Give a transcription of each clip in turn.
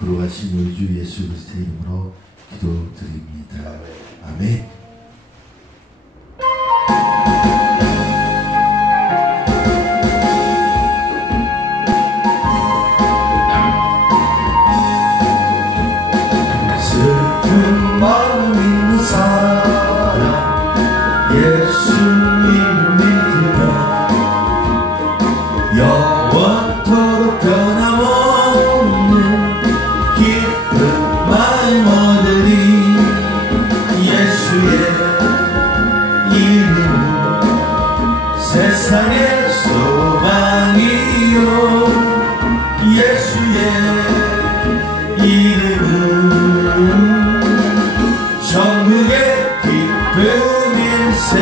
거룩하신 우리 주 예수 그리스도의 이름으로 기도드립니다. 아멘. 슬픈 마음 있는 사람 예수 이름 믿으며 영원토록 변함없는 기쁜 마음 얻으리. 예수의 이름은 세상의 소망이요. 예수의 이름은 천국의 기쁨일세.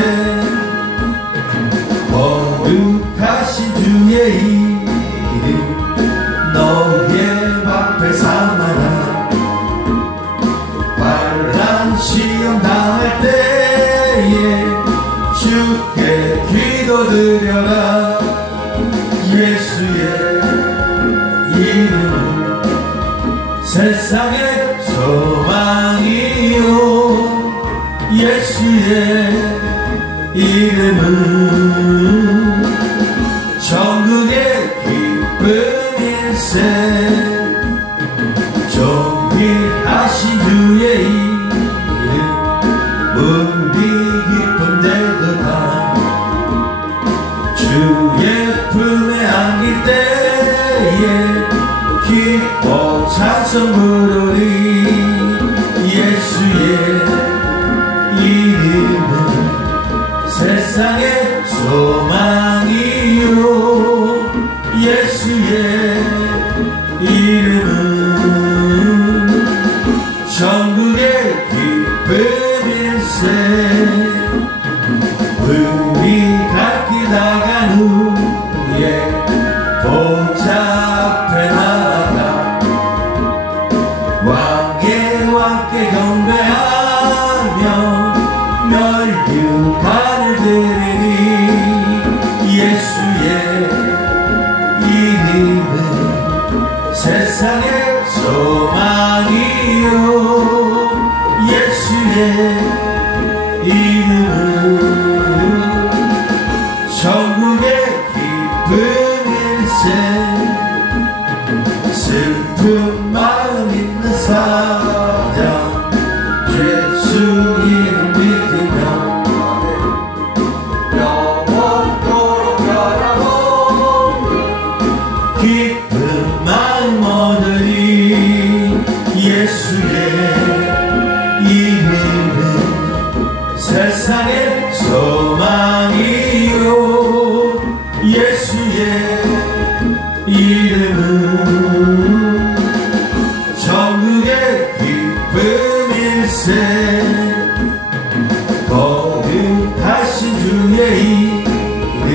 거룩하신 주의 이름 너의 앞에 삼아라. 환난 시험 당할 때에 주께 기도드려라. 예수의 이름은 세상의 소망이요. 예수의 이름은 천국의 기쁨일세. 존귀하신 주의 이름 우리 기쁨 되도다. 주의 품에 안길 때에 기뻐 찬송 부르리. 예수의 이름은 세상의 소망이요. 예수의 이름은 천국의 기쁨일세. 우리 갈 길 나간 후에 보좌 앞에 나아가 왕의 왕께 경배하며 멸류관을 드리니. 예수의 이름은 세상의 소망이요. 예수의 이름은 천국의 기쁨일세. 슬픈 마음 있는 사람 예수 이름 믿으며 영원토록 변함없는 기쁜 마음 얻으리. 예수의 이름은 세상의 소망이요. 예수의 이름은 천국의 기쁨일세. 거룩하신 주의 이름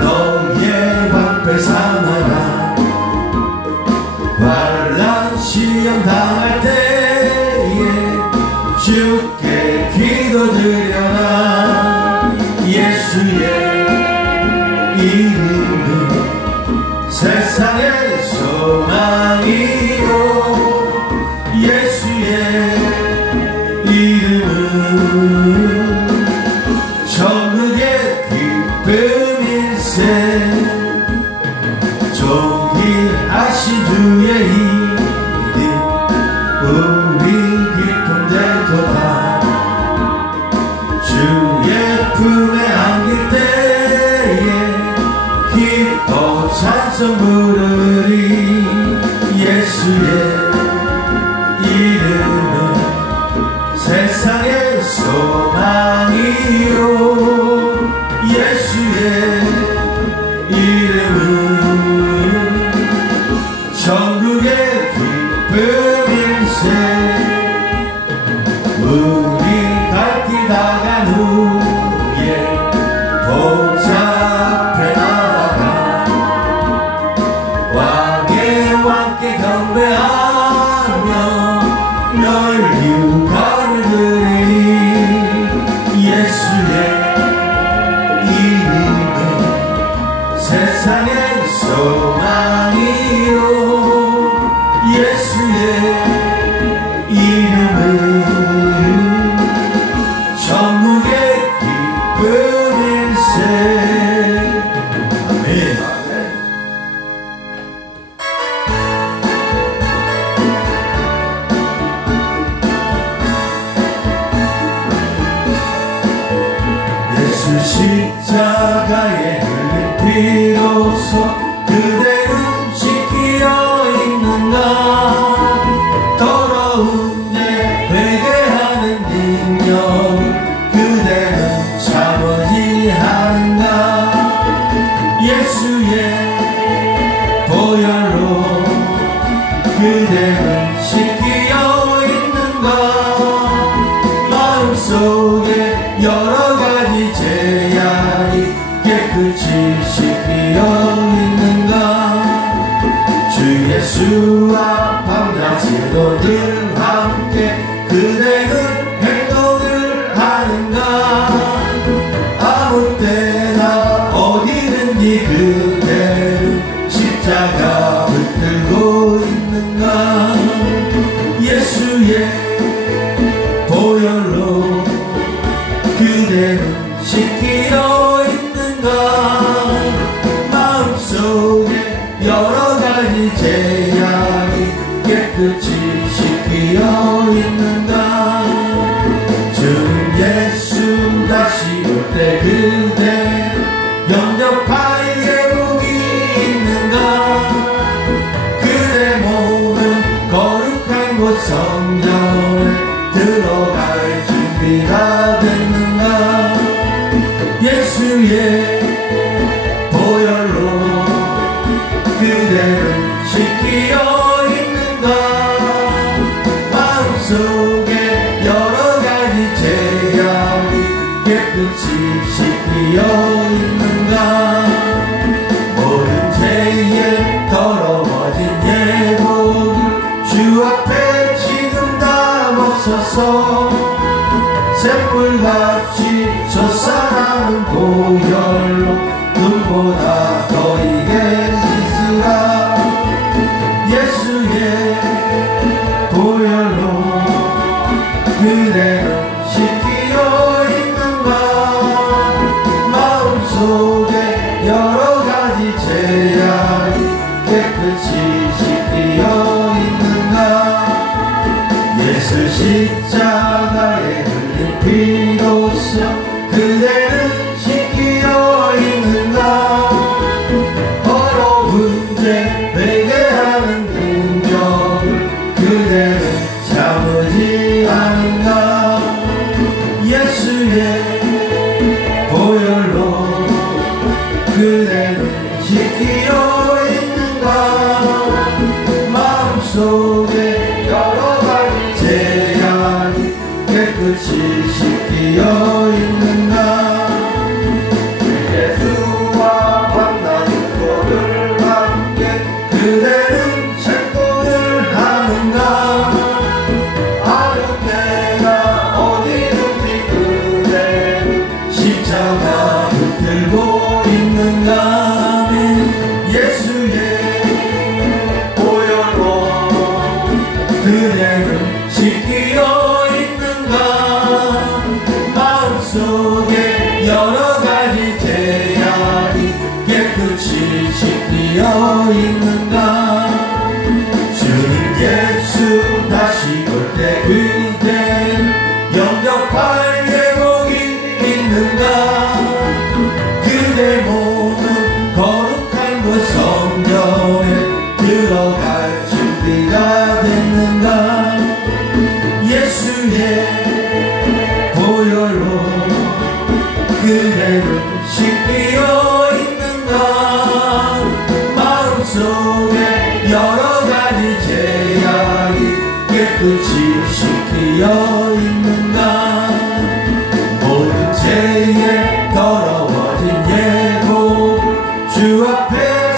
너의 앞에 삼아라. 환난 시험 당할 때에 주께 기도드려라. 예수의 이름은 세상의 소망이요. 예수의 이름은 천국의 기쁨일세. 존귀하신 주의 이름 우리 기쁨 되도다. 주의 품에 안길 때에 기뻐 찬송 부르리. 예수의 이름은 세상의 소망이요. 예수의 이름은 천국의 기쁨일세. 우리 갈 길 나간 후에 보좌 앞에 나아가 왕의 왕께 경배하며 멸류관을 드리니. 예수의 이름은 세상의 소망이요. 예수 십자가에 흘린 피로써 그대는 씻기어 있는가. 더러운 죄 회개하는 능력 그대는 참으지 않는가. 예수의 보혈로 그대는 씻기어 있는가. 마음속에 여러가지 죄악이 깨끗이 씻기어 있는가. 주 예수와 밤낮에도 늘 함께 그대는 행동을 하는가. 아무 때나 어디든지 그대는 십자가 붙들고 있는가. 예수의 보혈로 그대는 씻기어 있는가. 마음속에 여러가지 죄악이 깨끗이 씻기어 있는가. 주 예수 다시 올 때 그대 영접할 예복이 있는가. 그대 몸은 거룩한 곳 성전에 들어갈 준비가 됐는가. 예수의 보혈로 그대는 씻기어 있는가. 마음속에 여러가지 죄악이 깨끗이 씻기어 있는가. 모든 죄에 더러워진 예복을 주 앞에 지금 다 벗어서 샘물같이 솟아나는 보혈로 눈보다 더 이게 씻으라. 예수의 보혈로 그대는 씻기어 있는가. 마음속에 여러가지 죄악이 깨끗이 씻기어 있는가. 예수 십자가에 흘린 피로써 그대는 씻기어 있는가. 더러운 죄 회개하는 능력을 그대는 참으지 않는가. 예수의 보혈로 그대는 씻기어 있는가. 마음속에 여러가지 죄악이 깨끗이 씻기어 있는가. 예수와 만나는 것을 함께 그대는 행동을 하는가. 아무 때나 어디든지 그대는 십자가 붙들고 있는가. 예수의 보혈로 그대는 씻기어 있는가. 마음속에 여러가지 죄악이 깨끗이 씻기어 있는가. 주는 예수 다시 올 때 그대는 영접할 예복이 있는가. 그대 몸은 거룩한 곳 성전에 들어갈 준비가 됐는가. 예수의 보혈로 그대는 씻기어 있는가. 마음속에 여러가지 죄악이 깨끗이 씻기어 있는가. 모든 죄에 더러워진 예복 주 앞에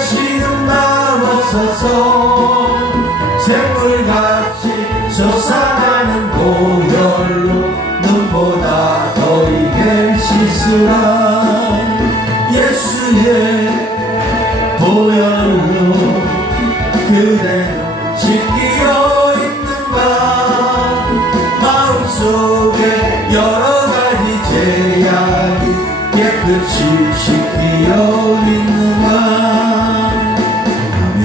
지금 남았어서 샘물같이 솟아나는 보혈로 눈보다 더 이게 씻으라. 예수의 보혈로 그대는 씻기어 있는가. 마음속에 여러가지 죄악이 깨끗이 씻기어 있는가. 아멘.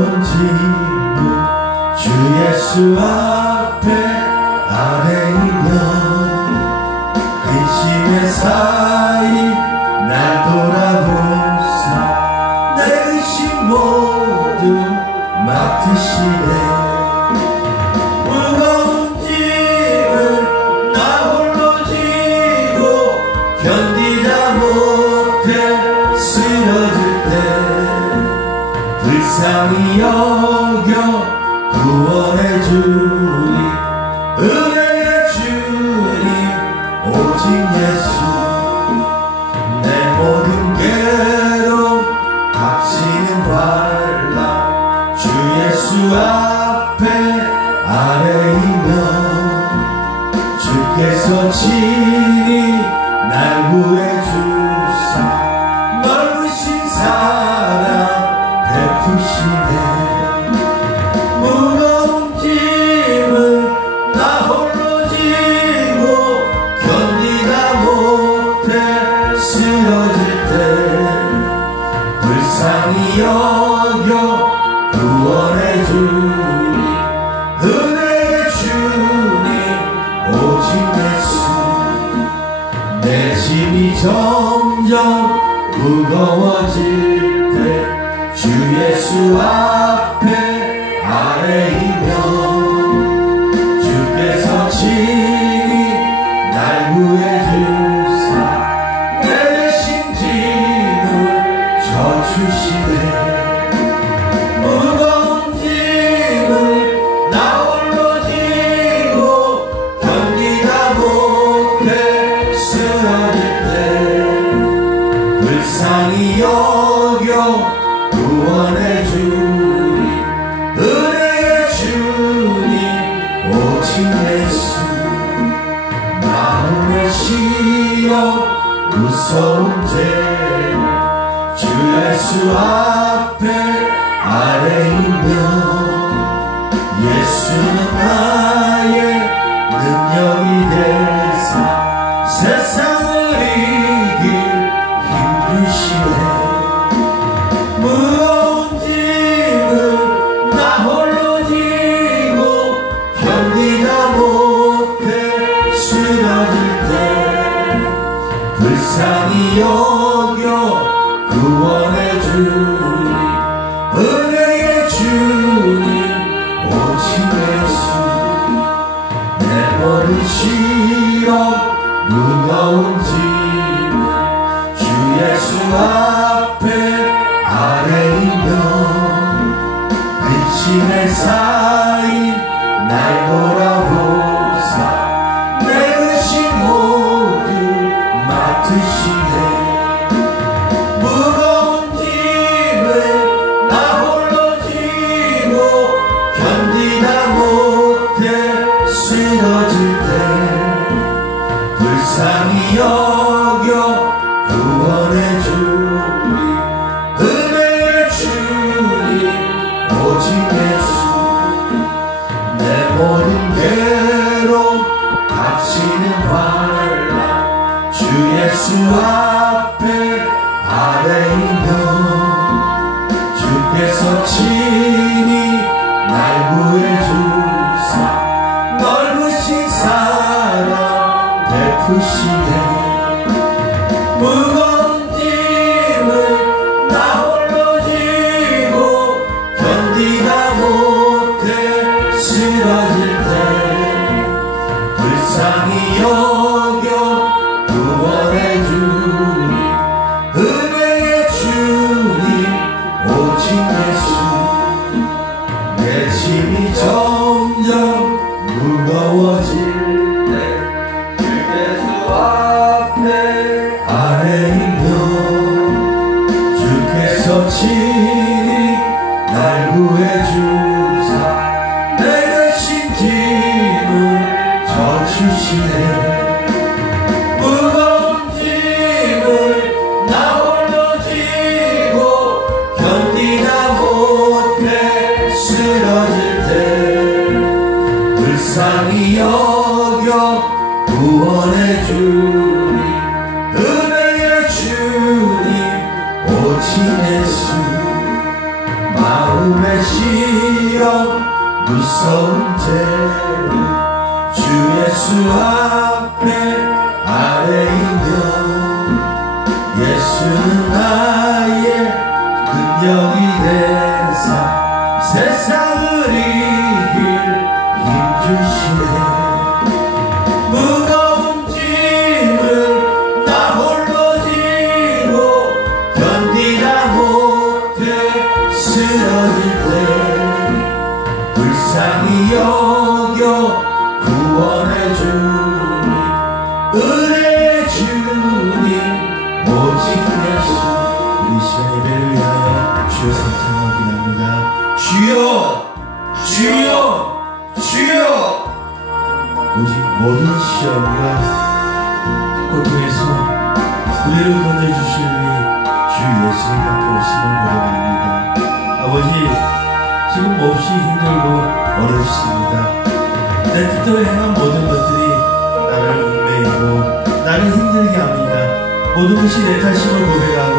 무거운 짐을 주 예수 앞에 아뢰이며 근심에 쌓인 날 돌아보사 내 의심 모두 맡으시네. 무거운 짐을 나 홀로 지고 견디다 못해 쓰러질 때 불쌍히 여겨 구원해 주니 은혜의 주님 오직 예수 내 모든 괴로움 닥치는 환난 주 예수 앞에 아뢰이며 주께서 친히 날 구해주사 넓으신 사랑 베푸시네. 무거운 짐을 나 홀로 지고 견디다 못해 쓰러질 때 불쌍히 여겨 구원해 주니 은혜의 주님 오직 예수 내 짐이 점점 무거워질 때 주 예수 앞에 아뢰이며 주께서 친히 날 구해주사 내 대신 짐을 져주시네. 무거운 짐을 나 홀로 지고 견디다 못해 쓰러질 때 불쌍히 여겨 구원해 주니 은혜의 주님 오직 예수 마음의 시험 무서운 죄를 주 예수 앞에 아뢰이며 예수는 나의 능력이 되사 세상을 이길 힘 주시네. 무거운 짐을 나 홀로 지고 견디다 못해 쓰러질 때 불쌍히 여겨 구원해 주니 은혜의 주님 오직 예수 내 모든 시험 무거운 짐을 주 예수 앞에 아뢰이며 근심에 쌓인 날 돌아보사 내 의심 모두 맡으시네. 무거운 짐을 나 홀로 지고 견디다 못해 쓰러질 때 불쌍히 여겨 구원해 주니 은혜의 주님 오직 예수 내 모든 괴로움 닥치는 환난 주 예수 앞에 아뢰이며 주께서 친히 날 구해주사 넓으신 사랑 베푸시네. 무거운 짐을 나 홀로 지고 견디다 못해 쓰러질 때 불쌍히 여겨 구원해 주니 은혜의 주님 오직 예수 내 짐이 점점 무거워질 때 주 예수 앞에 아뢰이며 주께서 친히 날 구해주사 내 대신 짐을 져주시네. 무거운 짐을 나 홀로 지고 견디다 못해 쓰러질 때 불쌍히 여겨 구원해 주니 은혜의 주님 오직 예수 마음의 무서운 죄를 주 예수 앞에 아뢰이며 예수는 나의 능력이 되사 세상을 이길 힘주시네. 무거운 짐을 나 홀로 지고 견디다 못해 쓰러질 때 불쌍히 여겨 구원해 주님 은혜의 주님 오직 예수. 우리 시간 예배를 위하여 주여 성탄하게 합니다. 주여 주여 주여. 오직 모든 시험과 고통에서 우리를 건져주실 주 예수님밖에 없음을 고백합니다. 아버지, 지금 몹시 힘들고 어렵습니다. 내 뜻대로 행한 모든 것들이 나를 얽매이고 나를 힘들게 합니다. 모든 것이 내 탓임을 고백하고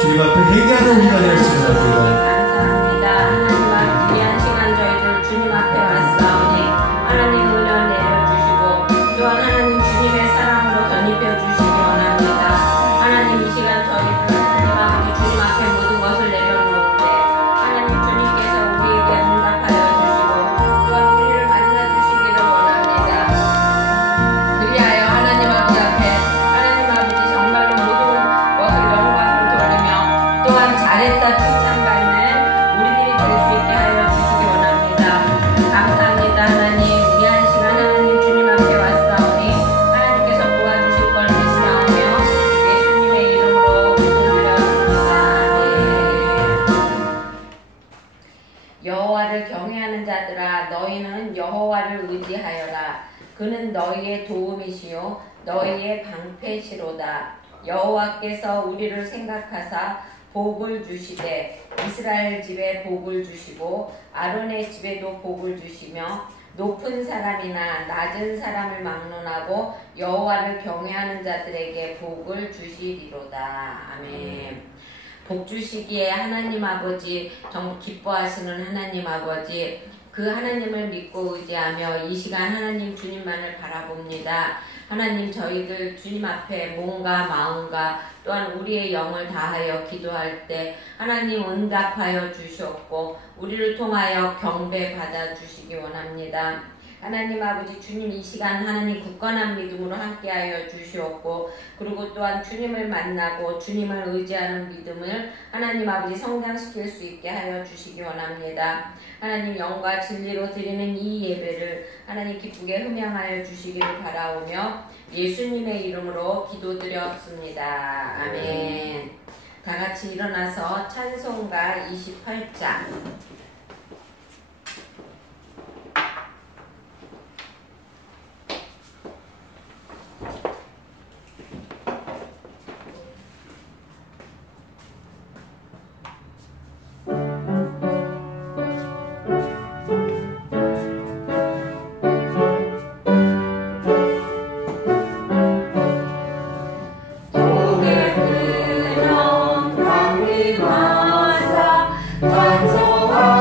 주님 앞에 회개하는 우리가 되었으면 합니다. 감사합니다. 하나님 귀한 시간 저희들 주님 앞에 왔사오니 하나님 은혜 내려주시고 또한 하나님 주님의 사랑으로 덧입혀 주시기 원합니다. 하나님 이 시간 저희들 하나님 아버지 주님 앞에 모든 것을 내려놓을 때 하나님 주님께서 우리에게 응답하여 주시고 또한 우리를 만나주시기를 원합니다. 그리하여 하나님 아버지 앞에 하나님 아버지 정말로 모든 것을 영광을 돌리며 또한 잘했다 칭찬받는 우리들이 될 수 있게 하여 주시기 원합니다. 감사합니다. 하나님 귀한 시간 하나님 주님 앞에 왔사오니 하나님께서 도와주실 걸 믿사오며 예수님의 이름으로 기도드렸습니다. 아멘. 여호와를 경외하는 자들아 너희는 여호와를 의지하여라. 그는 너희의 도움이시요 너희의 방패시로다. 여호와께서 우리를 생각하사 복을 주시되 이스라엘 집에 복을 주시고 아론의 집에도 복을 주시며 높은 사람이나 낮은 사람을 막론하고 여호와를 경외하는 자들에게 복을 주시리로다. 아멘. 복 주시기에 하나님 아버지 정말 기뻐하시는 하나님 아버지 그 하나님을 믿고 의지하며 이 시간 하나님 주님만을 바라봅니다. 하나님 저희들 주님 앞에 몸과 마음과 또한 우리의 영을 다하여 기도할 때 하나님 응답하여 주셨고 우리를 통하여 경배 받아 주시기 원합니다. 하나님 아버지 주님 이 시간 하나님 굳건한 믿음으로 함께하여 주시옵고 그리고 또한 주님을 만나고 주님을 의지하는 믿음을 하나님 아버지 성장시킬 수 있게 하여 주시기 원합니다. 하나님 영과 진리로 드리는 이 예배를 하나님 기쁘게 흠양하여 주시기를 바라오며 예수님의 이름으로 기도드렸습니다. 아멘. 다 같이 일어나서 찬송가 28장 찬송하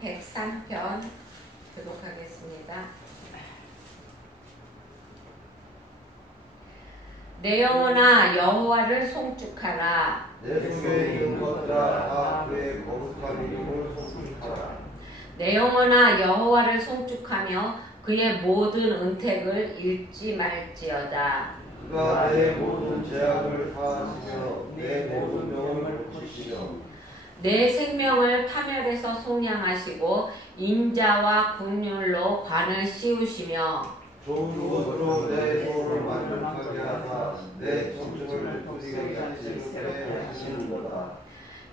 시편 103편 교독하겠습니다. 내 영혼아 여호와를 송축하라. 내 속에 있는 것들아 다 그의 거룩한 이름을 송축하라. 내 영혼아 여호와를 송축하며 그의 모든 은택을 잃지 말지어다. 그가 내 모든 죄악을 사하시며 내 모든 명을 고치시며 내 생명을 파멸에서 속량하시고 인자와 긍휼로 관을 씌우시며 좋은 것으로 내 소원을 만족하게 하사 내 청중을 부리게 하시는도다.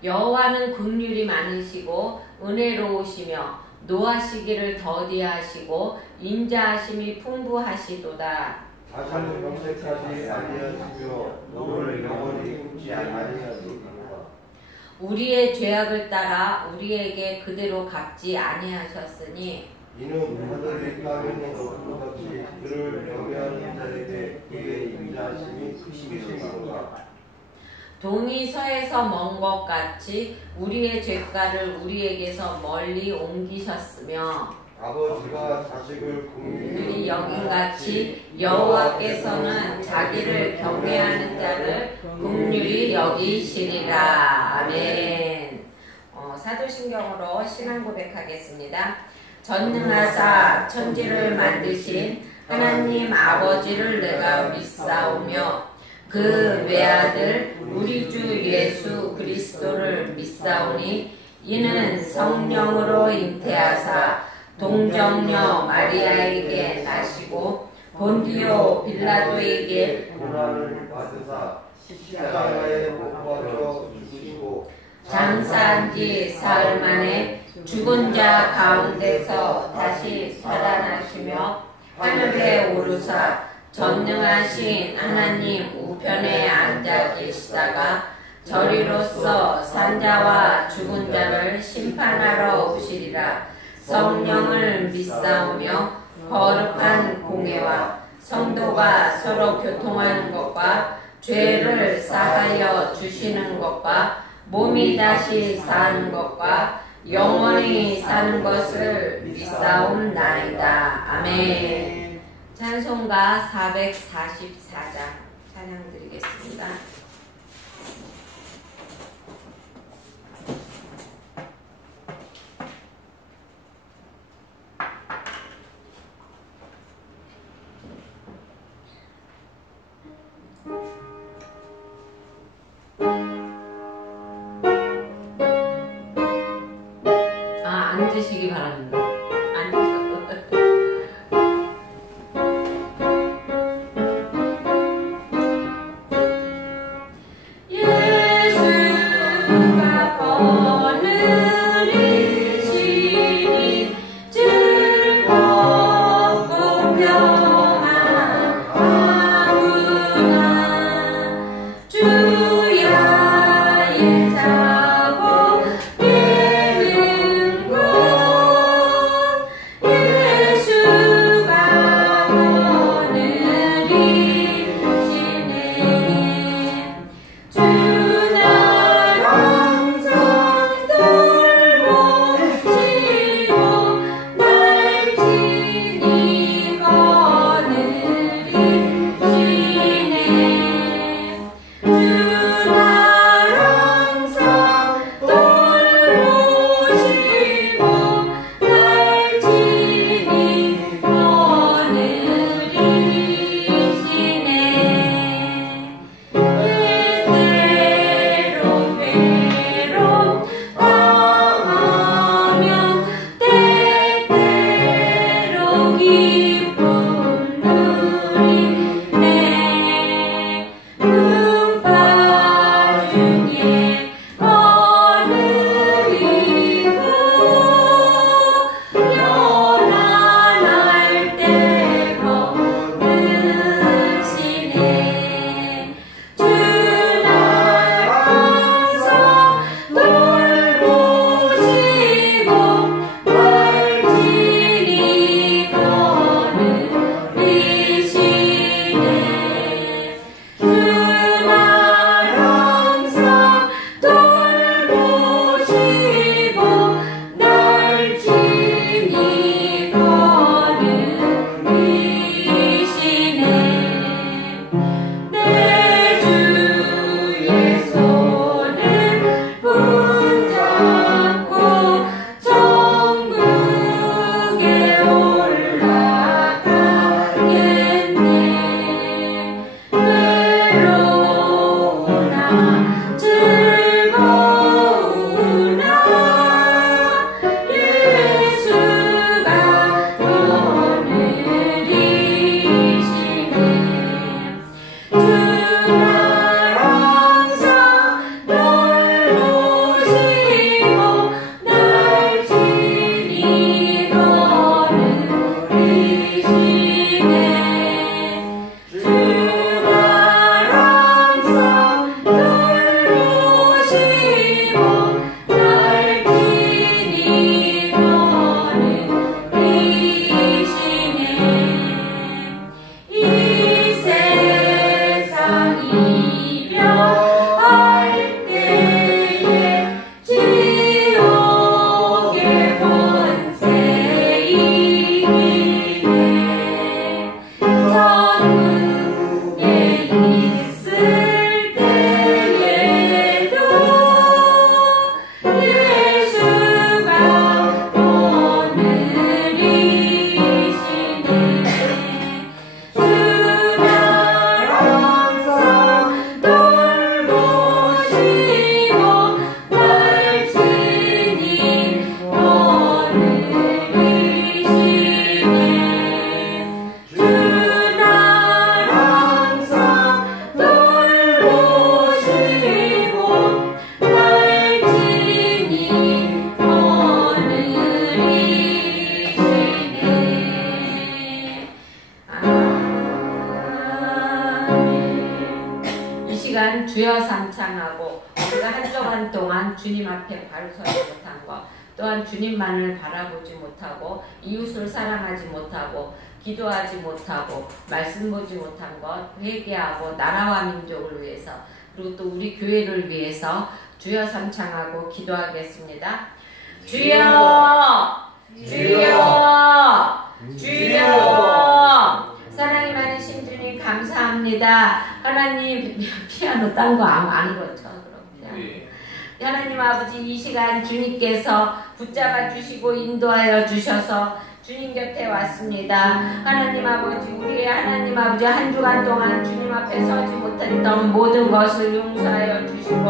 여호와는 긍휼이 많으시고 은혜로우시며 노하시기를 더디하시고 인자하심이 풍부하시도다. 자신을 정색하지 아니하시며 너를 영원히 굽지 아니하시리로다. 우리의 죄악을 따라 우리에게 그대로 갚지 아니하셨으니 이는 하늘이 땅에 있는 것같이 그를 경외하는 자에게 그의 인자하심이 크시니로다. 동이 서에서 먼 것 같이 우리의 죄가를 우리에게서 멀리 옮기셨으며 아버지가 자식을 긍휼히 여긴같이 여호와께서는 자기를 경외하는 자를 긍휼히 여기시리라. 아멘. 사도신경으로 신앙 고백하겠습니다. 전능하사 천지를 만드신 하나님 아버지를 내가 믿사오며 그 외아들 우리 주 예수 그리스도를 믿사오니 이는 성령으로 잉태하사 동정녀 마리아에게 나시고 본디오 빌라도에게 고난을 받으사 십자가에 못 박혀 죽으시고 장사한 지 사흘 만에 죽은 자 가운데서 다시 살아나시며 하늘에 오르사 전능하신 하나님 우편에 앉아 계시다가 저리로서 산자와 죽은 자를 심판하러 오시리라. 성령을 믿사오며 거룩한 공회와 성도가 서로 교통하는 것과 죄를 사하여 주시는 것과 몸이 다시 사는 것과 영원히 사는 것을 믿사옵나이다. 아멘. 찬송가 444장 찬양 드리겠습니다. 앉으시기 바랍니다. 앉으셔서. 시간 주여 삼창하고 우리가 한 주간 동안 주님 앞에 바로 서지 못한 것, 또한 주님만을 바라보지 못하고 이웃을 사랑하지 못하고 기도하지 못하고 말씀 보지 못한 것 회개하고 나라와 민족을 위해서 그리고 또 우리 교회를 위해서 주여 삼창하고 기도하겠습니다. 주여! 주여! 주여! 사랑이 많으신 주님 감사합니다. 하나님 피아노 딴 거 안 고쳐 그럼 하나님 아버지 이 시간 주님께서 붙잡아 주시고 인도하여 주셔서 주님 곁에 왔습니다. 하나님 아버지 우리의 하나님 아버지 한 주간 동안 주님 앞에 서지 못했던 모든 것을 용서하여 주시고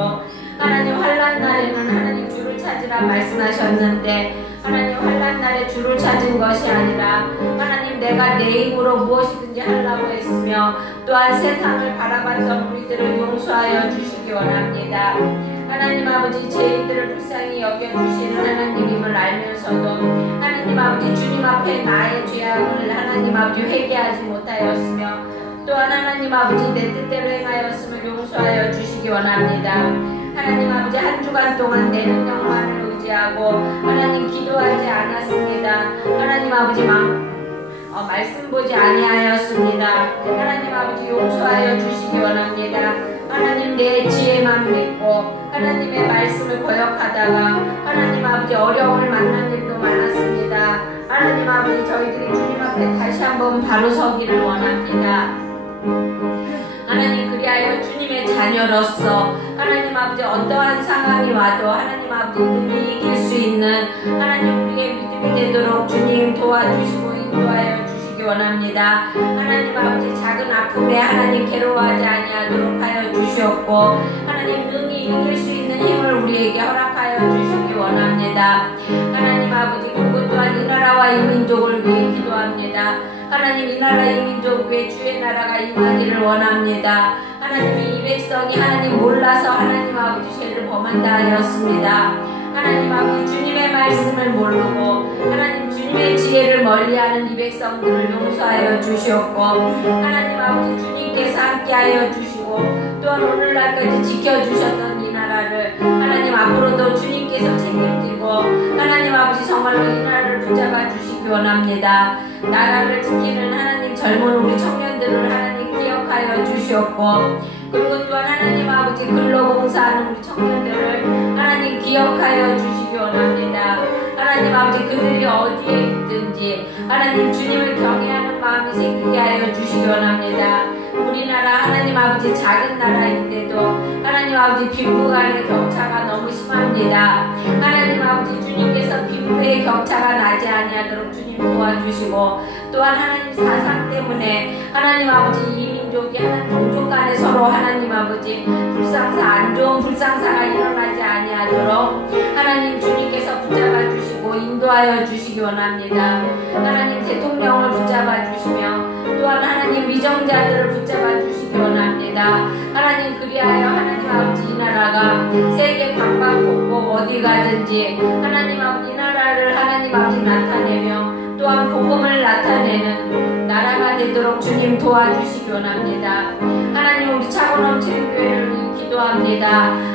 하나님 환난 날에는 하나님 주를 찾으라 말씀하셨는데 하나님 환난 날에 주를 찾은 것이 아니라 하나님 내가 내 힘으로 무엇이든지 하려고 했으며 또한 세상을 바라봤던 우리들을 용서하여 주시기 원합니다. 하나님 아버지 죄인들을 불쌍히 여겨주시는 하나님임을 알면서도 하나님 아버지 주님 앞에 나의 죄악을 하나님 아버지 회개하지 못하였으며 또한 하나님 아버지 내 뜻대로 행하였음을 용서하여 주시기 원합니다. 하나님 아버지 한 주간 동안 내 능력만을 의지하고 하나님 기도하지 않았습니다. 하나님 아버지 말씀 보지 아니하였습니다. 하나님 아버지 용서하여 주시기 원합니다. 하나님 내 지혜만 믿고 하나님의 말씀을 거역하다가 하나님 아버지 어려움을 만난 일도 많았습니다. 하나님 아버지 저희들이 주님 앞에 다시 한번 바로 서기를 원합니다. 하나님 그리하여 주님의 자녀로서 하나님 아버지 어떠한 상황이 와도 하나님 아버지 능히 이길 수 있는 하나님 우리의 믿음이 되도록 주님 도와주시고 인도하여 주시기 원합니다. 하나님 아버지 작은 아픔에 하나님 괴로워하지 아니하도록 하여 주시옵고 하나님 능히 이길 수 있는 힘을 우리에게 허락하여 주시기 원합니다. 하나님 아버지 그리고 또한 이 나라와 이 민족을 위해 기도합니다. 하나님 이 나라 이 민족 위에 주의 나라가 임하기를 원합니다. 하나님 이 백성이 하나님 몰라서 하나님 아버지 죄를 범한다 하였습니다. 하나님 아버지 주님의 말씀을 모르고 하나님 주님의 지혜를 멀리하는 이 백성들을 용서하여 주시옵고 하나님 아버지 주님께서 함께하여 주시고 또한 오늘날까지 지켜주셨던 이 나라를 하나님 앞으로도 주님께서 책임지고 하나님 아버지 정말로 이 나라를 붙잡아 주시기 원합니다. 나라를 지키는 하나님 젊은 우리 청년들을 하나님 기억하여 주시옵고 그리고 또한 하나님 아버지 근로봉사하는 우리 청년들을 하나님 기억하여 주시기 원합니다. 하나님 아버지 그들이 어디에 있든지 하나님 주님을 경외하는 마음이 생기게 하여 주시기 원합니다. 우리나라 하나님 아버지 작은 나라인데도 하나님 아버지 빈부 간의 격차가 너무 심합니다. 하나님 아버지 주님께서 빈부의 격차가 나지 아니하도록 주님 도와주시고 또한 하나님 사상 때문에 하나님 아버지 이 민족이 하나님 동족 간에 서로 하나님 아버지 불상사 안 좋은 불상사가 일어나지 아니하도록 하나님 주님께서 붙잡아 주시고 인도하여 주시기 원합니다. 하나님 대통령을 붙잡아 주시며 또한 하나님 위정자들을 붙잡아 주시기 원합니다. 하나님 그리하여 하나님 아버지 이 나라가 세계 방방곡곡 어디 가든지 하나님 아버지 이 나라를 하나님 아버지 나타내며 또한 복음을 나타내는 나라가 되도록 주님 도와주시기 원합니다. 하나님 우리 차고 넘치는 교회를 기도합니다.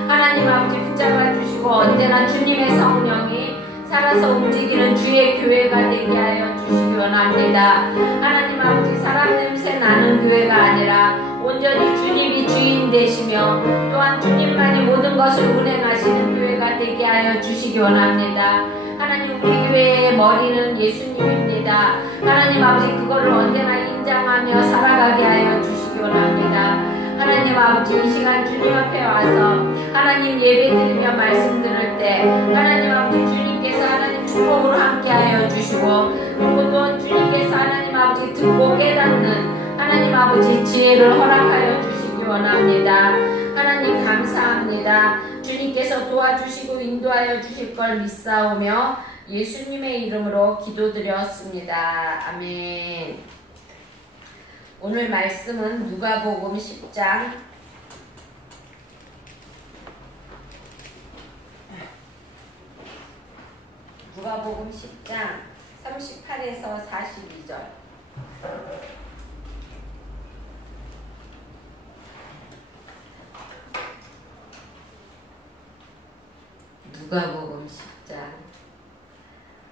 하나님 아버지 붙잡아 주시고 언제나 주님의 성령이 살아서 움직이는 주의 교회가 되게 하여 주시기 원합니다. 하나님 아버지 사람 냄새 나는 교회가 아니라 온전히 주님이 주인 되시며 또한 주님만이 모든 것을 운행하시는 교회가 되게 하여 주시기 원합니다. 하나님 우리 교회의 머리는 예수님입니다. 하나님 아버지 그거를 언제나 인정하며 살아가게 하여 주시기 원합니다. 하나님 아버지 이 시간 주님 앞에 와서 하나님 예배드리며 말씀 들을 때 하나님 아버지 주님께서 하나님 축복으로 함께하여 주시고 그리고 또 주님께서 하나님 아버지 듣고 깨닫는 하나님 아버지 지혜를 허락하여 주시기 원합니다. 하나님 감사합니다. 주님께서 도와주시고 인도하여 주실 걸 믿사오며 예수님의 이름으로 기도드렸습니다. 아멘. 오늘 말씀은 누가복음 10장 누가복음 10장 38에서 42절 누가복음 10장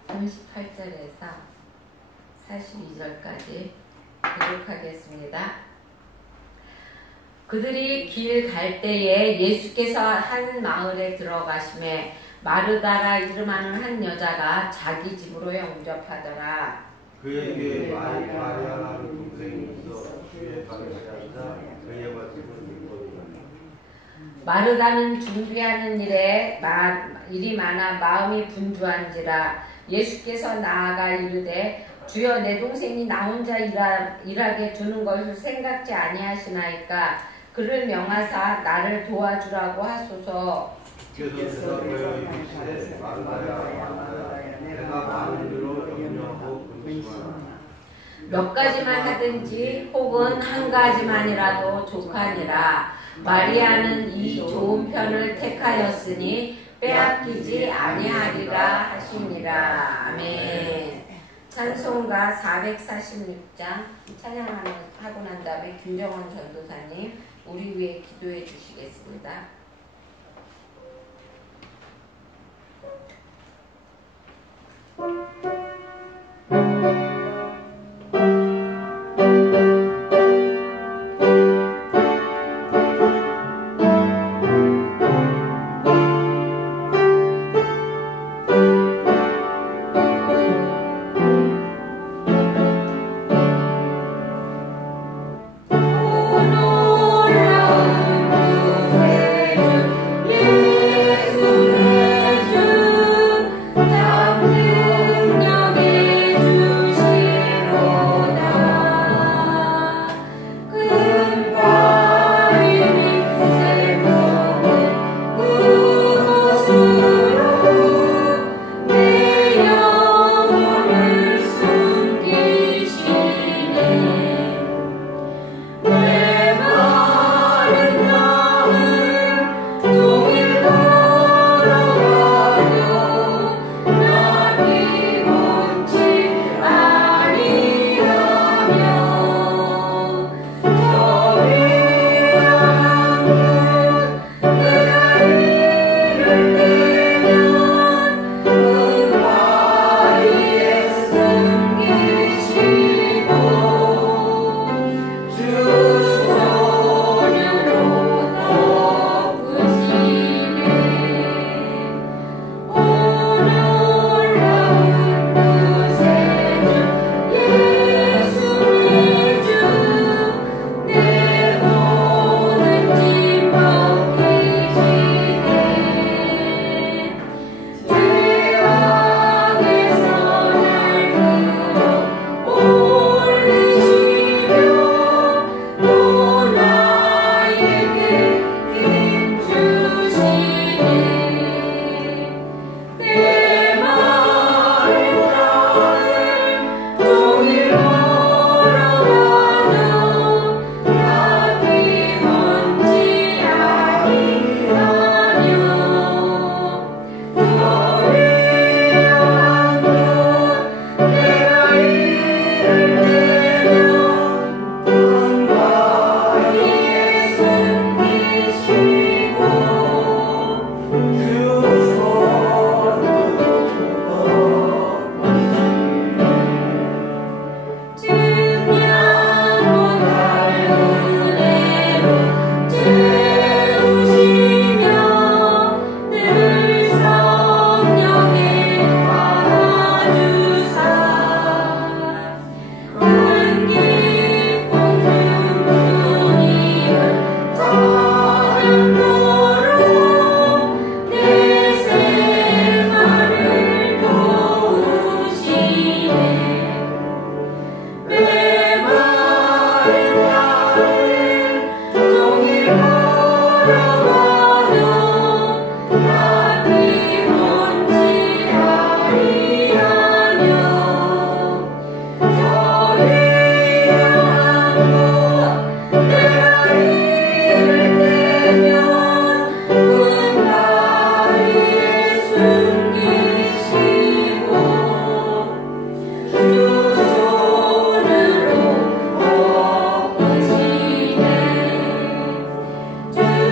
38절에서 42절까지 기록하겠습니다. 그들이 길 갈 때에 예수께서 한 마을에 들어가심에 마르다라 이름하는 한 여자가 자기 집으로 영접하더라. 그에게 마리아라는 동생이 있어 주의 방에 앉아 그의 말씀을 듣거니와. 마르다는 준비하는 일이 많아 마음이 분주한지라. 예수께서 나아가 이르되 주여 내 동생이 나 혼자 일하게 두는 것을 생각지 아니하시나이까 그를 명하사 나를 도와주라고 하소서. 주께서 대하여 이르시되 마르다야 내가 많은 일로 염려하고 근심하나 몇 가지만 하든지 혹은 한 가지만이라도 족하니라. 마리아는 이 좋은 편을 택하였으니 빼앗기지 아니하리라 하시니라. 아멘. 찬송가 446장 찬양하고 난 다음에 김정원 전도사님 우리 위해 기도해 주시겠습니다.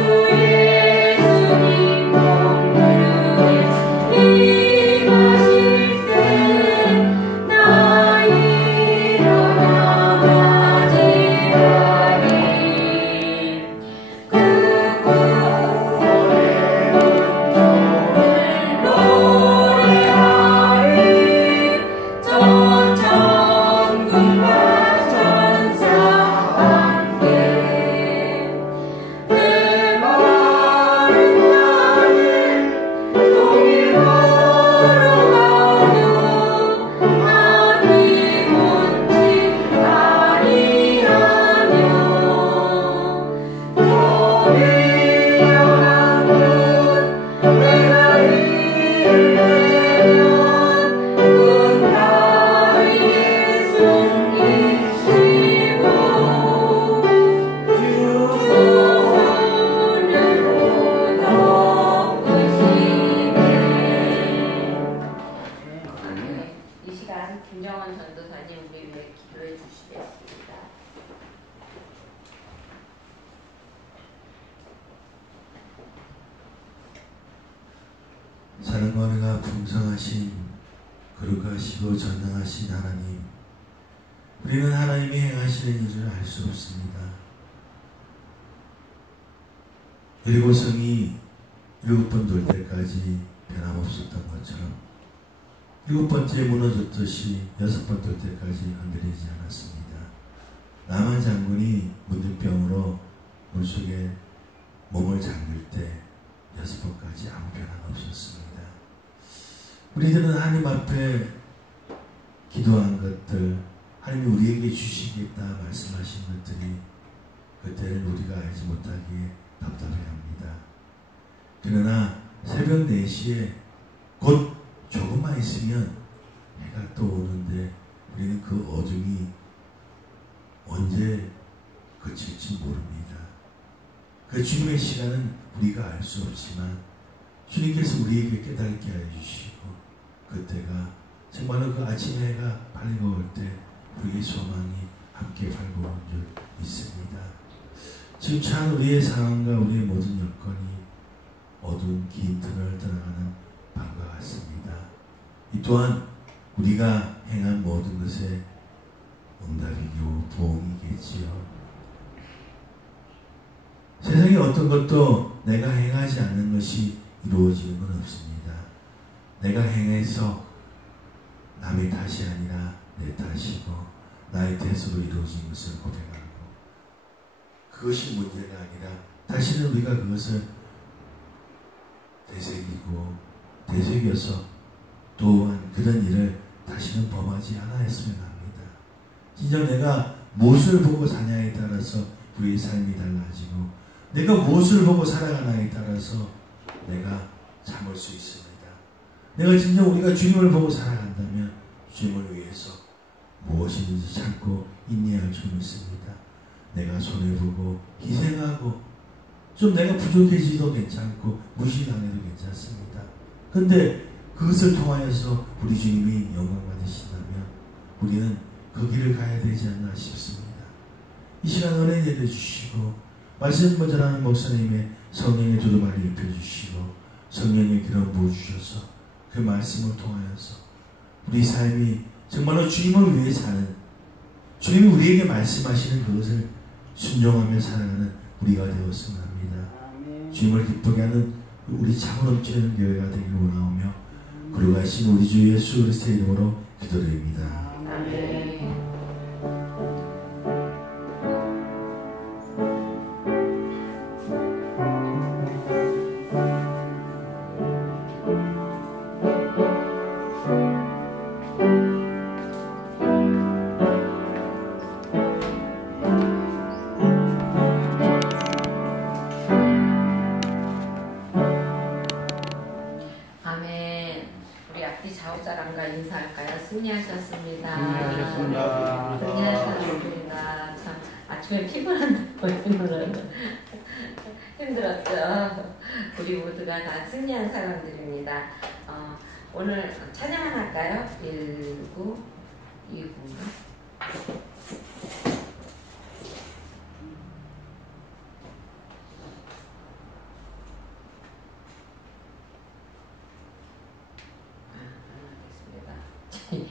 주의 사랑과 은혜가 풍성하신 거룩하시고 전능하신 하나님, 우리는 하나님이 행하시는 일을 알 수 없습니다. 여리고 성이 7번 돌 때까지 변함없었던 것처럼 7번째 무너졌듯이 6번 돌 때까지 흔들리지 않았습니다. 나만 장군이 문득병으로 물속에 몸을 잠글 때 6번까지 아무 변화가 없었습니다. 우리들은 하나님 앞에 기도한 것들, 하나님이 우리에게 주시겠다 말씀하신 것들이 그때는 우리가 알지 못하기에 답답해합니다. 그러나 새벽 4시에 곧 조금만 있으면 해가 또 오는데 우리는 그 어둠이 언제 그칠지 모릅니다. 그 주님의 시간은 우리가 알 수 없지만 주님께서 우리에게 깨닫게 하여 주시고 그때가 정말로 그 아침 해가 밝아올 때 우리의 소망이 함께 밝아오는 줄 믿습니다. 지금 참 우리의 상황과 우리의 모든 여건이 어두운 긴 터널을 떠나가는 밤과 같습니다. 이 또한 우리가 행한 모든 것에 응답이고 보응이겠지요. 세상에 어떤 것도 내가 행하지 않는 것이 이루어지는 건 없습니다. 내가 행해서 남의 탓이 아니라 내 탓이고 나의 뜻으로 이루어진 것을 고백하고 그것이 문제가 아니라 다시는 우리가 그것을 되새겨서 또한 그런 일을 다시는 범하지 않아 했으면 합니다. 진짜 내가 무엇을 보고 사냐에 따라서 우리의 삶이 달라지고 내가 무엇을 보고 살아가냐에 따라서 내가 참을 수 있습니다. 내가 진짜 우리가 주님을 보고 살아간다면 주님을 위해서 무엇이든지 참고 인내할 줄 믿습니다. 내가 손해보고 희생하고 좀 내가 부족해지도 괜찮고 무시당해도 괜찮습니다. 근데 그것을 통하여서 우리 주님이 영광 받으신다면 우리는 그 길을 가야 되지 않나 싶습니다. 이 시간 은혜 내려주시고 말씀을 전하는 목사님의 성령의 두루마리 입혀주시고 성령의 기름 부어주셔서 그 말씀을 통하여서 우리 삶이 정말로 주님을 위해 사는 주님이 우리에게 말씀하시는 그것을 순종하며 살아가는 우리가 되었으면 합니다. 주님을 기쁘게 하는 우리 참을 넘치는 교회가 되기를 원하오며 거룩하신 우리 주 예수 그리스도의 이름으로 기도드립니다. 아멘. 승리하셨습니다. 승리하셨습니다. 참 아침에 피곤한다고 힘들었죠. 우리 모두가 다 승리한 사람들입니다. 오늘 찬양 하나 할까요? 19, 20인가? 내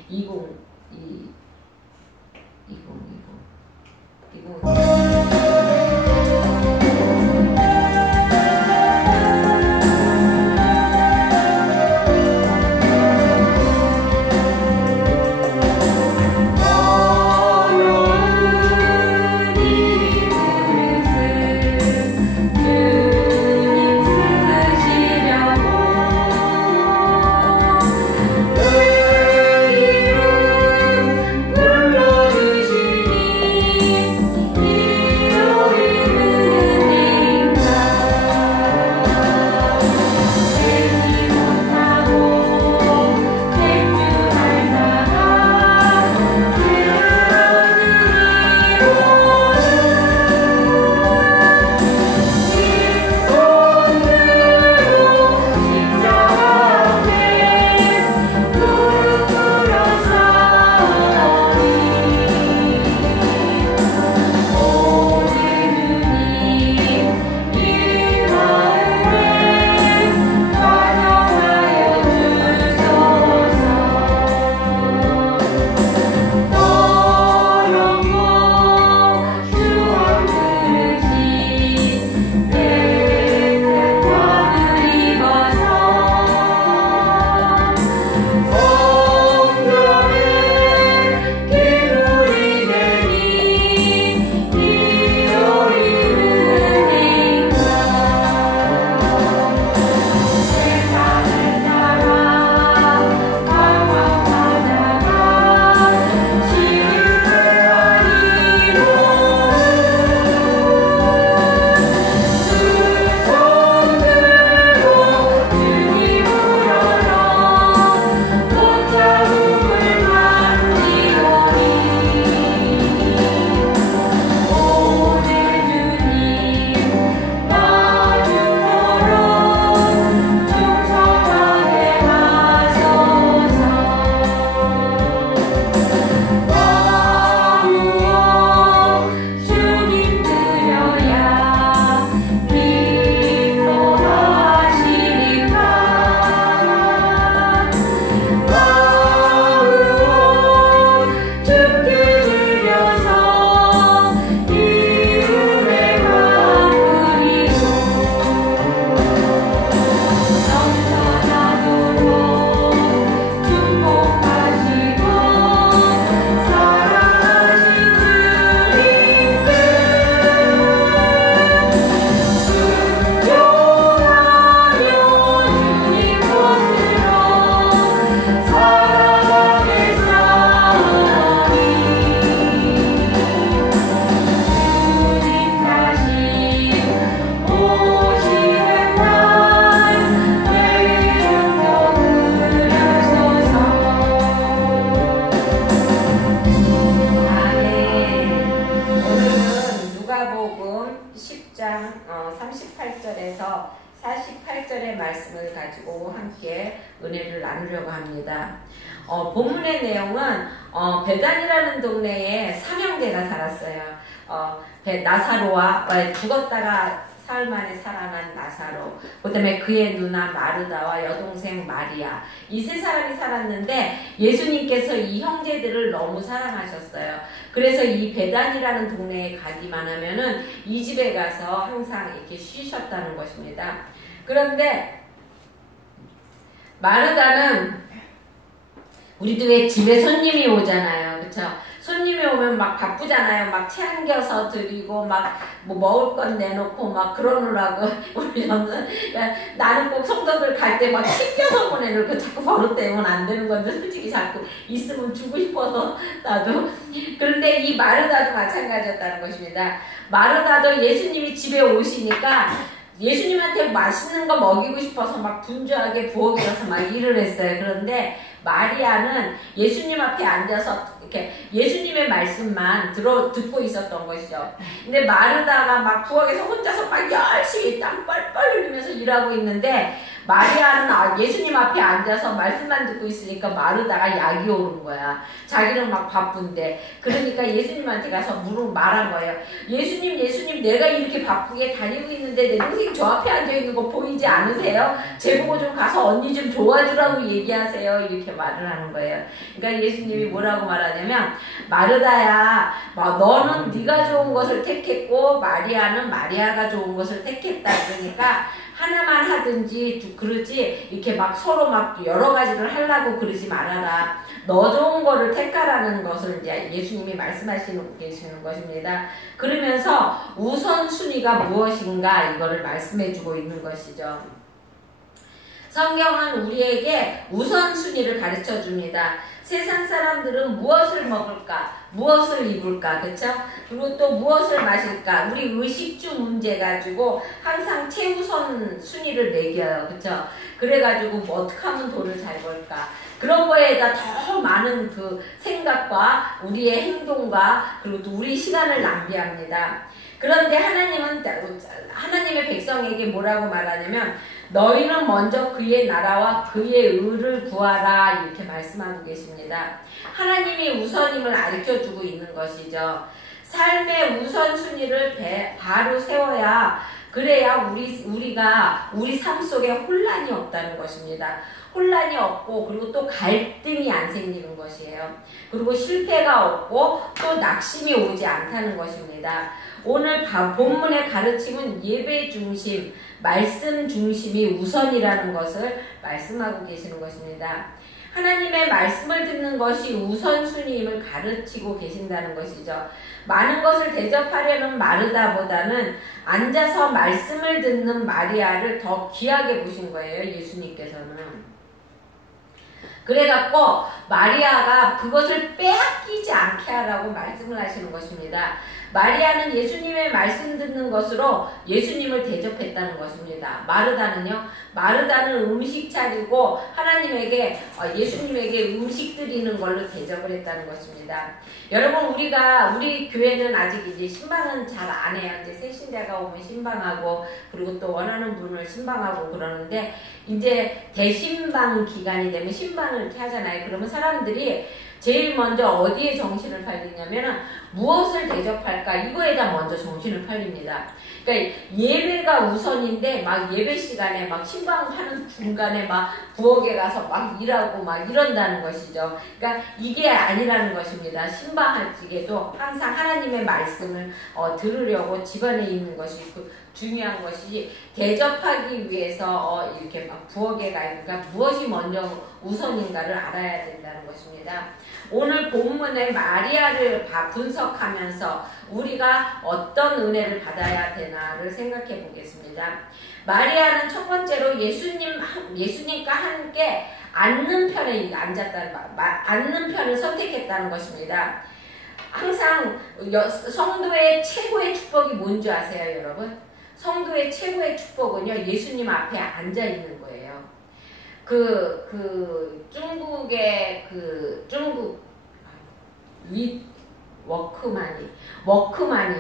4절에서 48절의 말씀을 가지고 함께 은혜를 나누려고 합니다. 본문의 내용은 베단이라는 동네에 삼형제가 살았어요. 나사로와 죽었다가 사흘 만에 살아난 나사로, 그 다음에 그의 누나 마르다와 여동생 마리아, 이 세 사람이 살았는데 예수님께서 이 형제들을 너무 사랑하셨어요. 그래서 이 베단이라는 동네에 가기만 하면은 이 집에 가서 항상 이렇게 쉬셨다는 것입니다. 그런데 마르다는, 우리도 왜 집에 손님이 오잖아요, 그쵸? 손님이 오면 막 바쁘잖아요. 막 챙겨서 드리고 막 뭐 먹을 건 내놓고 막 그러느라고 우리 저는 나는 꼭 성도들 갈 때 막 챙겨서 보내놓고 자꾸 버릇되면 안 되는 건데 솔직히 자꾸 있으면 주고 싶어서 나도. 그런데 이 마르다도 마찬가지였다는 것입니다. 마르다도 예수님이 집에 오시니까 예수님한테 맛있는 거 먹이고 싶어서 막 분주하게 부엌에 가서 막 일을 했어요. 그런데 마리아는 예수님 앞에 앉아서 이렇게 예수님의 말씀만 듣고 있었던 것이죠. 근데 마르다가 막 부엌에서 혼자서 막 열심히 땀 뻘뻘 흘리면서 일하고 있는데 마리아는 예수님 앞에 앉아서 말씀만 듣고 있으니까 마르다가 약이 오른 거야. 자기는 막 바쁜데. 그러니까 예수님한테 가서 말한 거예요. 예수님, 내가 이렇게 바쁘게 다니고 있는데 내 동생이 저 앞에 앉아있는 거 보이지 않으세요? 제보고 좀 가서 언니 좀 도와주라고 얘기하세요. 이렇게 말을 하는 거예요. 그러니까 예수님이 뭐라고 말하냐면, 마르다야, 너는 네가 좋은 것을 택했고 마리아는 마리아가 좋은 것을 택했다. 그러니까 하나만 하든지 그러지 이렇게 막 서로 막 여러 가지를 하려고 그러지 말아라. 너 좋은 거를 택하라는 것을 이제 예수님이 말씀하시는 계시는 것입니다. 그러면서 우선순위가 무엇인가 이거를 말씀해주고 있는 것이죠. 성경은 우리에게 우선순위를 가르쳐 줍니다. 세상 사람들은 무엇을 먹을까, 무엇을 입을까, 그쵸? 그리고 또 무엇을 마실까, 우리 의식주 문제 가지고 항상 최우선 순위를 매겨요, 그쵸? 그래가지고 뭐 어떻게 하면 돈을 잘 벌까, 그런 거에다 더 많은 그 생각과 우리의 행동과 그리고 또 우리 시간을 낭비합니다. 그런데 하나님은 하나님의 백성에게 뭐라고 말하냐면, 너희는 먼저 그의 나라와 그의 의를 구하라, 이렇게 말씀하고 계십니다. 하나님이 우선임을 가르쳐주고 있는 것이죠. 삶의 우선순위를 바로 세워야, 그래야 우리가 우리 삶 속에 혼란이 없다는 것입니다. 혼란이 없고, 그리고 또 갈등이 안 생기는 것이에요. 그리고 실패가 없고 또 낙심이 오지 않다는 것입니다. 오늘 본문의 가르침은 예배 중심, 말씀 중심이 우선이라는 것을 말씀하고 계시는 것입니다. 하나님의 말씀을 듣는 것이 우선순위임을 가르치고 계신다는 것이죠. 많은 것을 대접하려는 마르다보다는 앉아서 말씀을 듣는 마리아를 더 귀하게 보신 거예요, 예수님께서는. 그래갖고 마리아가 그것을 빼앗기지 않게 하라고 말씀을 하시는 것입니다. 마리아는 예수님의 말씀 듣는 것으로 예수님을 대접했다는 것입니다. 마르다는 음식 차리고 하나님에게 예수님에게 음식 드리는 걸로 대접을 했다는 것입니다. 여러분, 우리 교회는 아직 이제 신방은 잘 안 해요. 이제 새 신자가 오면 신방하고 그리고 또 원하는 분을 신방하고 그러는데, 이제 대신방 기간이 되면 신방을 이렇게 하잖아요. 그러면 사람들이 제일 먼저 어디에 정신을 팔리냐면은 무엇을 대접할까, 이거에다 먼저 정신을 팔립니다. 그러니까 예배가 우선인데 막 예배 시간에 막 신방하는 중간에 막 부엌에 가서 막 일하고 막 이런다는 것이죠. 그러니까 이게 아니라는 것입니다. 신방할 적에도 항상 하나님의 말씀을 들으려고 집안에 있는 것이 중요한 것이, 대접하기 위해서 이렇게 막 부엌에 가니까 무엇이 먼저 우선인가를 알아야 된다는 것입니다. 오늘 본문의 마리아를 분석하면서 우리가 어떤 은혜를 받아야 되나를 생각해 보겠습니다. 마리아는 첫 번째로 예수님과 함께 앉는 편에 앉는 편을 선택했다는 것입니다. 항상 성도의 최고의 축복이 뭔지 아세요, 여러분? 성도의 최고의 축복은요, 예수님 앞에 앉아 있는 거예요. 중국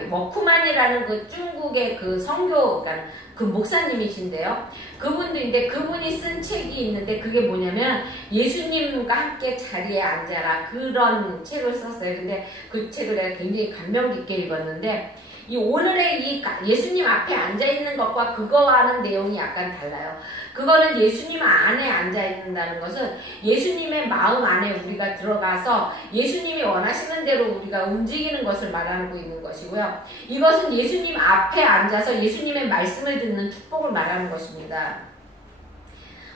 워크만이라는 그 중국의 그 선교, 그러니까 그 목사님이신데요. 그분들인데 그분이 쓴 책이 있는데 그게 뭐냐면 예수님과 함께 자리에 앉아라, 그런 책을 썼어요. 근데 그 책을 내가 굉장히 감명 깊게 읽었는데 이 오늘의 이 예수님 앞에 앉아있는 것과 그거 하는 내용이 약간 달라요. 그거는 예수님 안에 앉아있는다는 것은 예수님의 마음 안에 우리가 들어가서 예수님이 원하시는 대로 우리가 움직이는 것을 말하고 있는 것이고요. 이것은 예수님 앞에 앉아서 예수님의 말씀을 듣는 축복을 말하는 것입니다.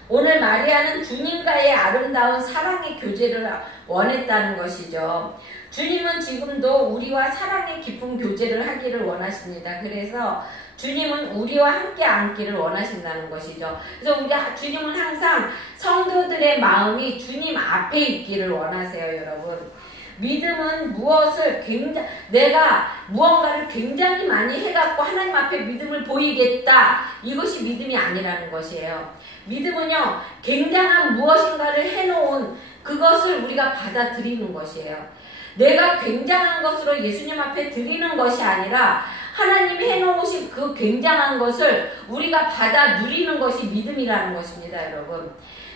오늘 마리아는 주님과의 아름다운 사랑의 교제를 원했다는 것이죠. 주님은 지금도 우리와 사랑의 깊은 교제를 하기를 원하십니다. 그래서 주님은 우리와 함께 앉기를 원하신다는 것이죠. 그래서 주님은 항상 성도들의 마음이 주님 앞에 있기를 원하세요, 여러분. 믿음은 내가 무언가를 굉장히 많이 해갖고 하나님 앞에 믿음을 보이겠다, 이것이 믿음이 아니라는 것이에요. 믿음은요, 굉장한 무엇인가를 해놓은 그것을 우리가 받아들이는 것이에요. 내가 굉장한 것으로 예수님 앞에 드리는 것이 아니라 하나님이 해놓으신 그 굉장한 것을 우리가 받아 누리는 것이 믿음이라는 것입니다, 여러분.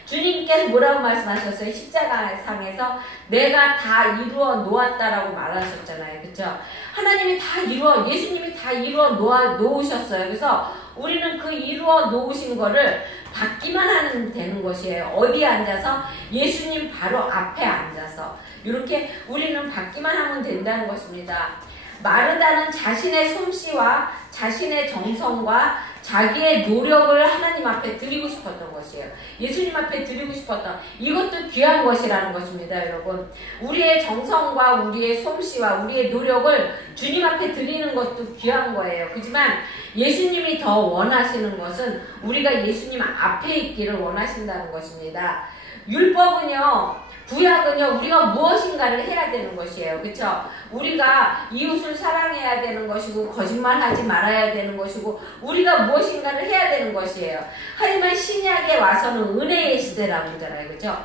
주님께서 뭐라고 말씀하셨어요? 십자가상에서 내가 다 이루어 놓았다라고 말하셨잖아요. 그쵸? 하나님이 다 예수님이 다 이루어 놓으셨어요. 그래서 우리는 그 이루어 놓으신 거를 받기만 하면 되는 것이에요. 어디에 앉아서? 예수님 바로 앞에 앉아서. 이렇게 우리는 받기만 하면 된다는 것입니다. 마르다는 자신의 솜씨와 자신의 정성과 자기의 노력을 하나님 앞에 드리고 싶었던 것이에요. 예수님 앞에 드리고 싶었던, 이것도 귀한 것이라는 것입니다, 여러분. 우리의 정성과 우리의 솜씨와 우리의 노력을 주님 앞에 드리는 것도 귀한 거예요. 그렇지만 예수님이 더 원하시는 것은 우리가 예수님 앞에 있기를 원하신다는 것입니다. 율법은요, 구약은요, 우리가 무엇인가를 해야 되는 것이에요. 그쵸? 우리가 이웃을 사랑해야 되는 것이고, 거짓말하지 말아야 되는 것이고, 우리가 무엇인가를 해야 되는 것이에요. 하지만 신약에 와서는 은혜의 시대라고 그러잖아요. 그쵸?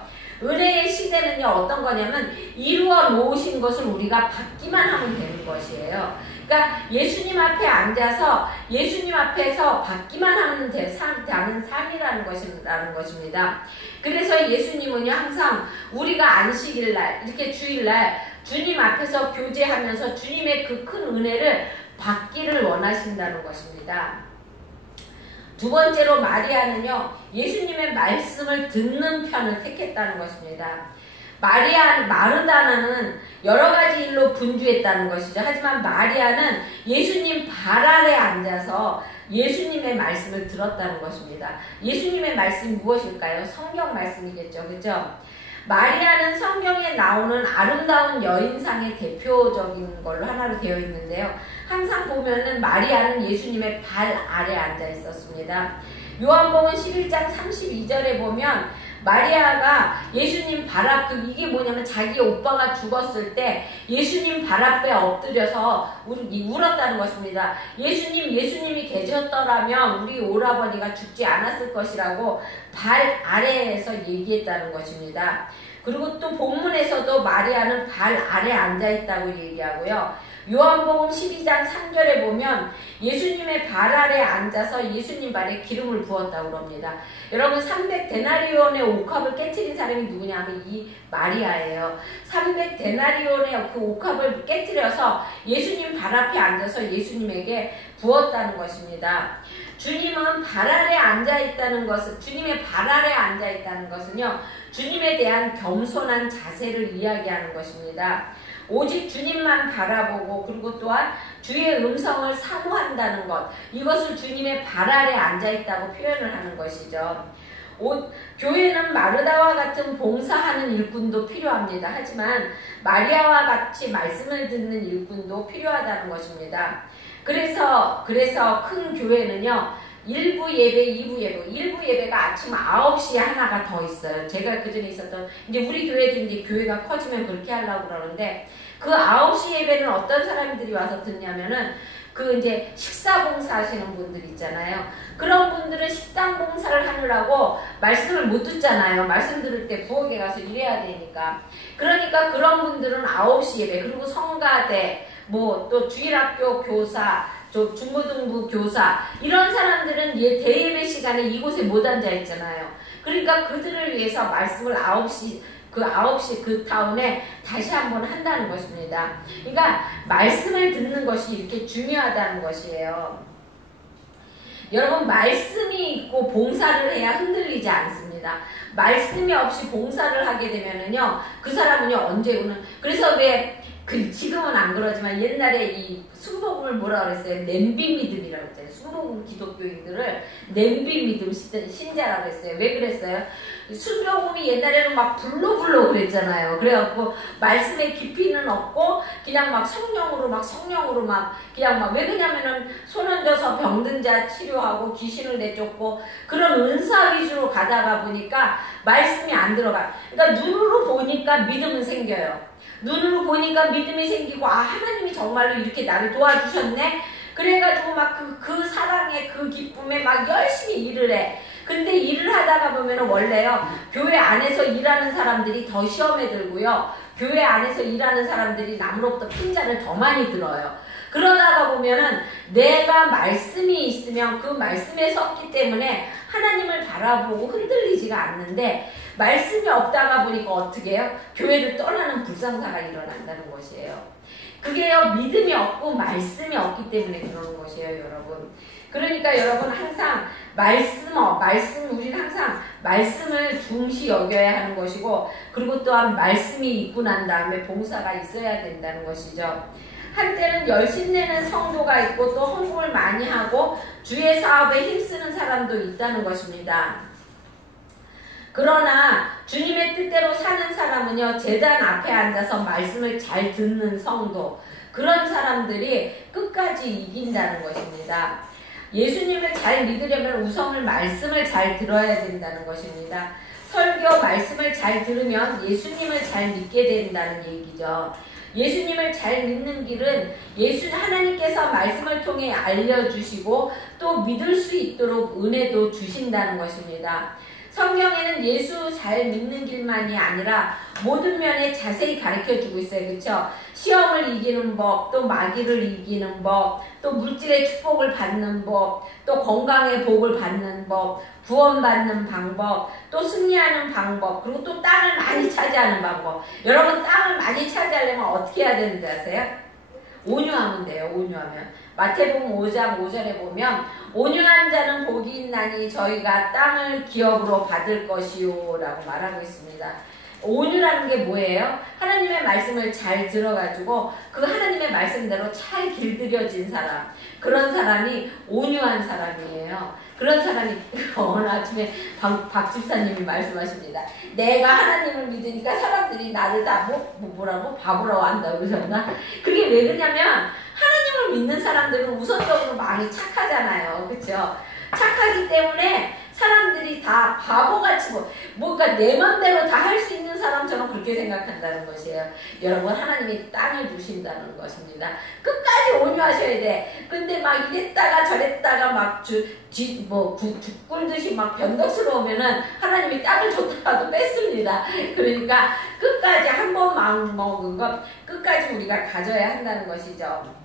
은혜의 시대는요, 어떤 거냐면, 이루어 놓으신 것을 우리가 받기만 하면 되는 것이에요. 그러니까 예수님 앞에 앉아서 예수님 앞에서 받기만 하는 다른 삶이라는 것입니다. 그래서 예수님은요, 항상 우리가 안식일날, 이렇게 주일날 주님 앞에서 교제하면서 주님의 그 큰 은혜를 받기를 원하신다는 것입니다. 두 번째로 마리아는요, 예수님의 말씀을 듣는 편을 택했다는 것입니다. 마르다는 여러 가지 일로 분주했다는 것이죠. 하지만 마리아는 예수님 발 아래 앉아서 예수님의 말씀을 들었다는 것입니다. 예수님의 말씀이 무엇일까요? 성경 말씀이겠죠. 그죠? 마리아는 성경에 나오는 아름다운 여인상의 대표적인 걸로 하나로 되어 있는데요. 항상 보면은 마리아는 예수님의 발 아래 앉아 있었습니다. 요한복음 11장 32절에 보면 마리아가 예수님 발 앞, 이게 뭐냐면 자기 오빠가 죽었을 때 예수님 발 앞에 엎드려서 울었다는 것입니다. 예수님이 계셨더라면 우리 오라버니가 죽지 않았을 것이라고 발 아래에서 얘기했다는 것입니다. 그리고 또 본문에서도 마리아는 발 아래 앉아있다고 얘기하고요. 요한복음 12장 3절에 보면 예수님의 발 아래 앉아서 예수님 발에 기름을 부었다고 합니다. 여러분, 300데나리온의 옥합을 깨트린 사람이 누구냐면 이 마리아예요. 300데나리온의 그 옥합을 깨트려서 예수님 발 앞에 앉아서 예수님에게 부었다는 것입니다. 주님은 발 아래 앉아있다는 것은, 주님의 발 아래 앉아있다는 것은요, 주님에 대한 겸손한 자세를 이야기하는 것입니다. 오직 주님만 바라보고, 그리고 또한 주의 음성을 사모한다는 것, 이것을 주님의 발 아래 앉아있다고 표현을 하는 것이죠. 교회는 마르다와 같은 봉사하는 일꾼도 필요합니다. 하지만 마리아와 같이 말씀을 듣는 일꾼도 필요하다는 것입니다. 그래서 큰 교회는요, 1부 예배, 2부 예배, 1부 예배가 아침 9시에 하나가 더 있어요. 제가 그전에 있었던, 이제 우리 교회도 이제 교회가 커지면 그렇게 하려고 그러는데, 그 9시 예배는 어떤 사람들이 와서 듣냐면은, 그 이제 식사 봉사 하시는 분들 있잖아요. 그런 분들은 식당 봉사를 하느라고 말씀을 못 듣잖아요. 말씀 들을 때 부엌에 가서 일해야 되니까. 그러니까 그런 분들은 9시 예배, 그리고 성가대, 뭐 또 주일학교 교사, 중고등부 교사, 이런 사람들은 대예배 시간에 이곳에 못 앉아 있잖아요. 그러니까 그들을 위해서 말씀을 9시 그 타운에 다시 한번 한다는 것입니다. 그러니까 말씀을 듣는 것이 이렇게 중요하다는 것이에요. 여러분, 말씀이 있고 봉사를 해야 흔들리지 않습니다. 말씀이 없이 봉사를 하게 되면은요, 그 사람은요, 언제고는, 그래서 왜, 지금은 안 그러지만 옛날에 이 순복음을 뭐라 그랬어요? 냄비 믿음이라고 했잖아요. 순복음 기독교인들을 냄비 믿음 신자라고 했어요. 왜 그랬어요? 순복음이 옛날에는 막 불로 그랬잖아요. 그래갖고 말씀의 깊이는 없고 그냥 막 성령으로 그냥 막 왜 그러냐면은 손 얹어서 병든 자 치료하고 귀신을 내쫓고 그런 은사 위주로 가다가 보니까 말씀이 안 들어가. 그러니까 눈으로 보니까 믿음은 생겨요. 눈으로 보니까 믿음이 생기고, 아, 하나님이 정말로 이렇게 나를 도와주셨네? 그래가지고 막 그 사랑에 그 기쁨에 막 열심히 일을 해. 근데 일을 하다가 보면은 원래요, 교회 안에서 일하는 사람들이 더 시험에 들고요, 교회 안에서 일하는 사람들이 남으로부터 핀잔을 더 많이 들어요. 그러다가 보면은 내가 말씀이 있으면 그 말씀에 섰기 때문에 하나님을 바라보고 흔들리지가 않는데, 말씀이 없다가 보니까 어떻게 해요? 교회를 떠나는 불상사가 일어난다는 것이에요. 그게요, 믿음이 없고 말씀이 없기 때문에 그러는 것이에요, 여러분. 그러니까 여러분 항상 우리는 항상 말씀을 중시 여겨야 하는 것이고, 그리고 또한 말씀이 있고 난 다음에 봉사가 있어야 된다는 것이죠. 한때는 열심내는 성도가 있고 또 헌금을 많이 하고 주의 사업에 힘쓰는 사람도 있다는 것입니다. 그러나 주님의 뜻대로 사는 사람은요, 제단 앞에 앉아서 말씀을 잘 듣는 성도, 그런 사람들이 끝까지 이긴다는 것입니다. 예수님을 잘 믿으려면 우선 말씀을 잘 들어야 된다는 것입니다. 설교 말씀을 잘 들으면 예수님을 잘 믿게 된다는 얘기죠. 예수님을 잘 믿는 길은 하나님께서 말씀을 통해 알려주시고 또 믿을 수 있도록 은혜도 주신다는 것입니다. 성경에는 예수 잘 믿는 길만이 아니라 모든 면에 자세히 가르쳐주고 있어요. 그렇죠? 시험을 이기는 법, 또 마귀를 이기는 법, 또 물질의 축복을 받는 법, 또 건강의 복을 받는 법, 구원받는 방법, 또 승리하는 방법, 그리고 또 땅을 많이 차지하는 방법. 여러분, 땅을 많이 차지하려면 어떻게 해야 되는지 아세요? 온유하면 돼요. 온유하면. 마태복음 5장 5절에 보면 온유한 자는 복이 있나니 저희가 땅을 기업으로 받을 것이요 라고 말하고 있습니다. 온유라는 게 뭐예요? 하나님의 말씀을 잘 들어가지고 그 하나님의 말씀대로 잘 길들여진 사람, 그런 사람이 온유한 사람이에요. 그런 사람이 어느 아침에 박 집사님이 말씀하십니다. 내가 하나님을 믿으니까 사람들이 나를 다 뭐라고 바보라고 한다고 그러셨나? 그게 왜 그러냐면 하나님을 믿는 사람들은 우선적으로 많이 착하잖아요. 그렇죠? 착하기 때문에 사람들이 다 바보같이 뭔가 내 맘대로 다 할 수 있는 사람처럼 그렇게 생각한다는 것이에요. 여러분, 하나님이 땅을 주신다는 것입니다. 끝까지 온유하셔야 돼. 근데 막 이랬다가 저랬다가 막 죽꿀듯이 막 변덕스러우면은 하나님이 땅을 줬다가도 뺐습니다. 그러니까 끝까지 한 번 마음 먹은 것 끝까지 우리가 가져야 한다는 것이죠.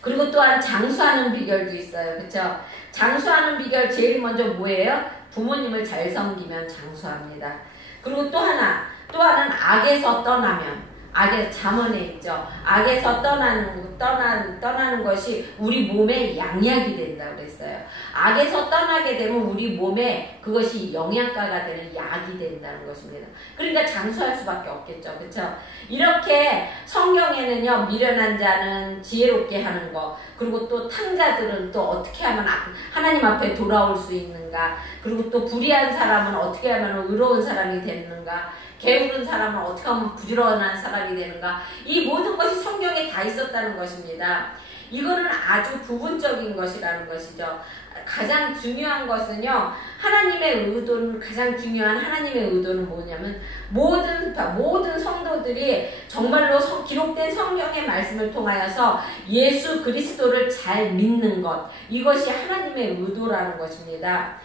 그리고 또한 장수하는 비결도 있어요. 그렇죠? 장수하는 비결 제일 먼저 뭐예요? 부모님을 잘 섬기면 장수합니다. 그리고 또 하나는 악에서 떠나면, 악의 잠언에 있죠. 악에서 떠나는 것이 우리 몸에 양약이 된다고 그랬어요. 악에서 떠나게 되면 우리 몸에 그것이 영양가가 되는 약이 된다는 것입니다. 그러니까 장수할 수밖에 없겠죠. 그렇죠? 이렇게 성경에는요, 미련한 자는 지혜롭게 하는 것, 그리고 또 탕자들은 또 어떻게 하면 하나님 앞에 돌아올 수 있는가, 그리고 또 불의한 사람은 어떻게 하면 의로운 사람이 되는가, 게으른 사람은 어떻게 하면 부지런한 사람이 되는가, 이 모든 것이 성경에 다 있었다는 것입니다. 이거는 아주 부분적인 것이라는 것이죠. 가장 중요한 것은요, 하나님의 의도는, 가장 중요한 하나님의 의도는 뭐냐면, 모든 성도들이 정말로 기록된 성경의 말씀을 통하여서 예수 그리스도를 잘 믿는 것, 이것이 하나님의 의도라는 것입니다.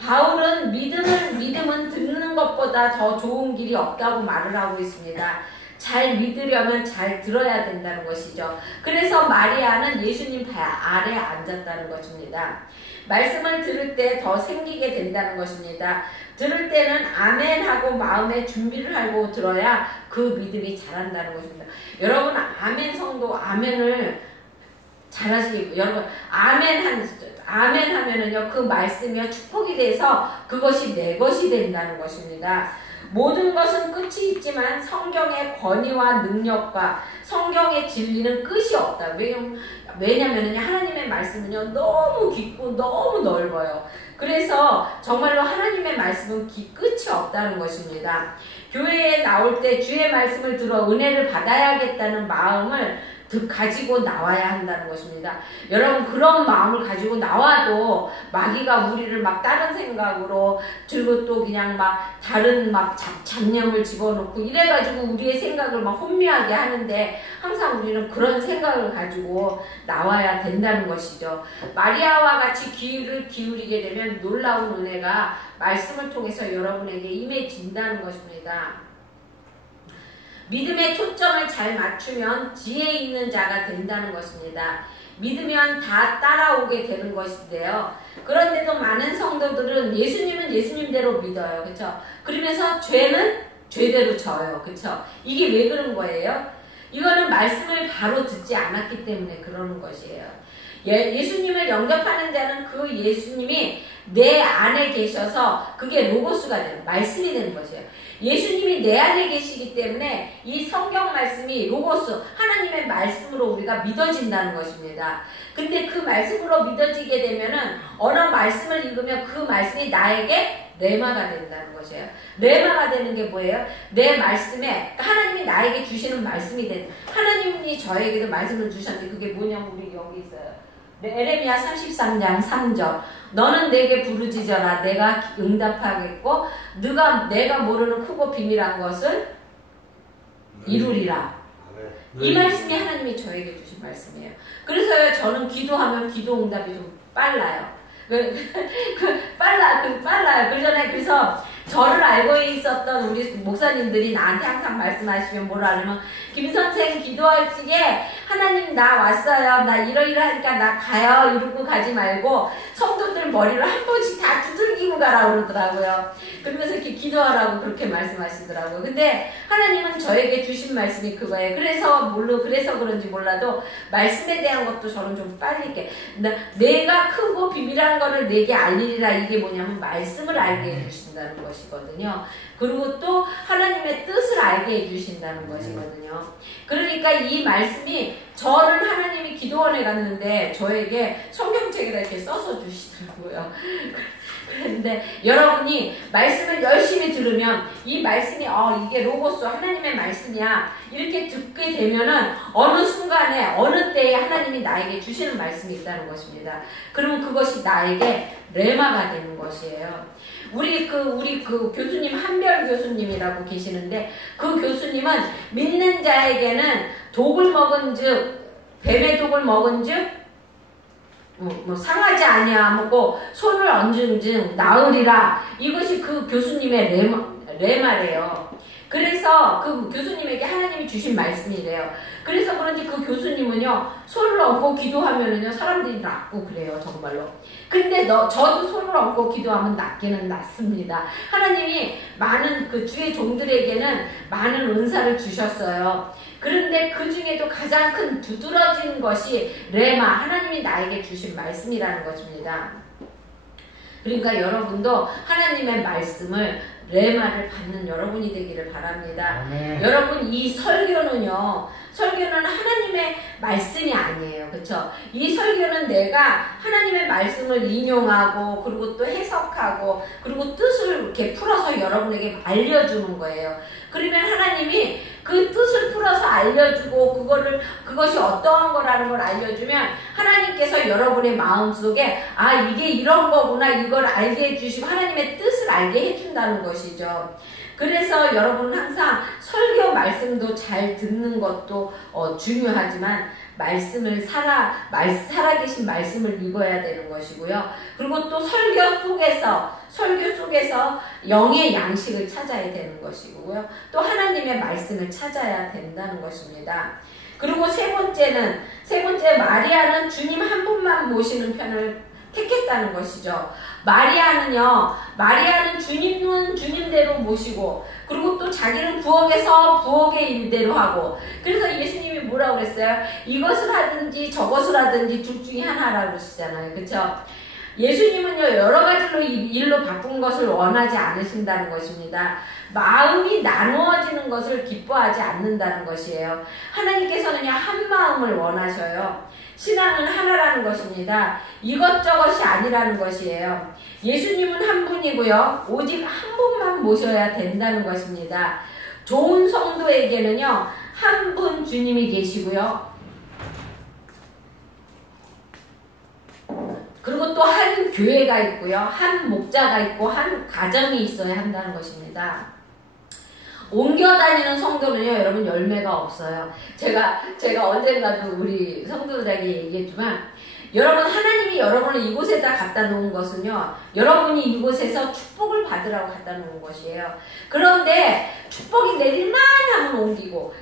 바울은 믿음은 듣는 것보다 더 좋은 길이 없다고 말을 하고 있습니다. 잘 믿으려면 잘 들어야 된다는 것이죠. 그래서 마리아는 예수님 발 아래 앉았다는 것입니다. 말씀을 들을 때 더 생기게 된다는 것입니다. 들을 때는 아멘하고 마음의 준비를 하고 들어야 그 믿음이 자란다는 것입니다. 여러분, 아멘 성도, 아멘을 잘하시고, 여러분, 아멘 하면은요, 그 말씀이 축복이 돼서 그것이 내 것이 된다는 것입니다. 모든 것은 끝이 있지만 성경의 권위와 능력과 성경의 진리는 끝이 없다. 왜냐면은 하나님의 말씀은요, 너무 깊고 너무 넓어요. 그래서 정말로 하나님의 말씀은 끝이 없다는 것입니다. 교회에 나올 때 주의 말씀을 들어 은혜를 받아야겠다는 마음을 가지고 나와야 한다는 것입니다. 여러분, 그런 마음을 가지고 나와도 마귀가 우리를 막 다른 생각으로 들고 또 그냥 막 다른 막 잡념을 집어넣고 이래가지고 우리의 생각을 막 혼미하게 하는데, 항상 우리는 그런 생각을 가지고 나와야 된다는 것이죠. 마리아와 같이 귀를 기울이게 되면 놀라운 은혜가 말씀을 통해서 여러분에게 임해진다는 것입니다. 믿음의 초점을 잘 맞추면 지혜 있는 자가 된다는 것입니다. 믿으면 다 따라오게 되는 것인데요. 그런데도 많은 성도들은 예수님은 예수님대로 믿어요. 그렇죠? 그러면서 죄는 죄대로 져요. 그렇죠? 이게 왜 그런 거예요? 이거는 말씀을 바로 듣지 않았기 때문에 그러는 것이에요. 예수님을 영접하는 자는 그 예수님이 내 안에 계셔서 그게 로고스가 되는, 말씀이 되는 것이에요. 예수님이 내 안에 계시기 때문에 이 성경 말씀이 로고스, 하나님의 말씀으로 우리가 믿어진다는 것입니다. 근데 그 말씀으로 믿어지게 되면은 어느 말씀을 읽으면 그 말씀이 나에게 레마가 된다는 것이에요. 레마가 되는 게 뭐예요? 내 말씀에, 하나님이 나에게 주시는 말씀이 되는, 하나님이 저에게도 말씀을 주셨는데 그게 뭐냐면 우리 여기 있어요. 에레미야 33장 3절. 너는 내게 부르짖어라. 내가 응답하겠고 내가 모르는 크고 비밀한 것을 이루리라. 이 말씀이 하나님이 저에게 주신 말씀이에요. 그래서 저는 기도하면 기도 응답이 좀 빨라요. 빨라요. 그래서 저를 알고 있었던 우리 목사님들이 나한테 항상 말씀하시면 뭐라 하냐면, 김선생 기도할 적에 하나님 나 왔어요. 나 이러이러하니까 나 가요. 이러고 가지 말고 성도들 머리를 한 번씩 다 두들기고 가라 그러더라고요. 그러면서 이렇게 기도하라고 그렇게 말씀하시더라고요. 근데 하나님은 저에게 주신 말씀이 그거예요. 그래서 그런지 몰라도 말씀에 대한 것도 저는 좀 빨리 이렇게, 내가 크고 비밀한 거를 내게 알리리라. 이게 뭐냐면 말씀을 알게 해주신다는 것이거든요. 그리고 또 하나님의 뜻을 알게 해주신다는 것이거든요. 그러니까 이 말씀이, 저는 하나님이 기도원에 갔는데 저에게 성경책에다 이렇게 써서 주시더라고요. 그런데 여러분이 말씀을 열심히 들으면 이 말씀이 이게 로고스 하나님의 말씀이야 이렇게 듣게 되면은 어느 순간에 어느 때에 하나님이 나에게 주시는 말씀이 있다는 것입니다. 그러면 그것이 나에게 레마가 되는 것이에요. 우리 그 교수님, 한별 교수님이라고 계시는데, 그 교수님은 믿는 자에게는 독을 먹은즉, 뱀의 독을 먹은즉 상하지 아니하고 손을 얹은즉 나으리라. 이것이 그 교수님의 레마래요. 그래서 그 교수님에게 하나님이 주신 말씀이래요. 그래서 그런지 그 교수님은요, 손을 얹고 기도하면은요, 사람들이 낫고 그래요, 정말로. 근데 저도 손을 얹고 기도하면 낫기는 낫습니다. 하나님이 많은 그 주의 종들에게는 많은 은사를 주셨어요. 그런데 그 중에도 가장 큰 두드러진 것이 레마, 하나님이 나에게 주신 말씀이라는 것입니다. 그러니까 여러분도 하나님의 말씀을 레마를 받는 여러분이 되기를 바랍니다. 여러분 이 설교는요. 설교는 하나님의 말씀이 아니에요. 그쵸? 이 설교는 내가 하나님의 말씀을 인용하고 그리고 또 해석하고 그리고 뜻을 이렇게 풀어서 여러분에게 알려주는 거예요. 그러면 하나님이 그 뜻을 풀어서 알려주고 그것이 어떠한 거라는 걸 알려주면 하나님께서 여러분의 마음속에 아 이게 이런 거구나 이걸 알게 해주시고 하나님의 뜻을 알게 해준다는 것이죠. 그래서 여러분은 항상 설교 말씀도 잘 듣는 것도 중요하지만 말씀을 살아계신 말씀을 읽어야 되는 것이고요. 그리고 또 설교 속에서 영의 양식을 찾아야 되는 것이고요. 또 하나님의 말씀을 찾아야 된다는 것입니다. 그리고 세 번째 마리아는 주님 한 분만 모시는 편을 택했다는 것이죠. 마리아는 주님은 주님대로 모시고 그리고 또 자기는 부엌에서 부엌의 일대로 하고 그래서 예수님이 뭐라고 그랬어요? 이것을 하든지 저것을 하든지 둘 중에 하나라고 그러시잖아요. 그렇죠? 예수님은요 여러 가지로 일로 바쁜 것을 원하지 않으신다는 것입니다. 마음이 나누어지는 것을 기뻐하지 않는다는 것이에요. 하나님께서는요 한 마음을 원하셔요. 신앙은 하나라는 것입니다. 이것저것이 아니라는 것이에요. 예수님은 한 분이고요. 오직 한 분만 모셔야 된다는 것입니다. 좋은 성도에게는요 한 분 주님이 계시고요. 그리고 또 한 교회가 있고요. 한 목자가 있고 한 가정이 있어야 한다는 것입니다. 옮겨 다니는 성도는요, 여러분 열매가 없어요. 제가 언젠가도 우리 성도들에게 얘기했지만, 여러분 하나님이 여러분을 이곳에다 갖다 놓은 것은요, 여러분이 이곳에서 축복을 받으라고 갖다 놓은 것이에요. 그런데 축복이 내릴만 하면 옮기고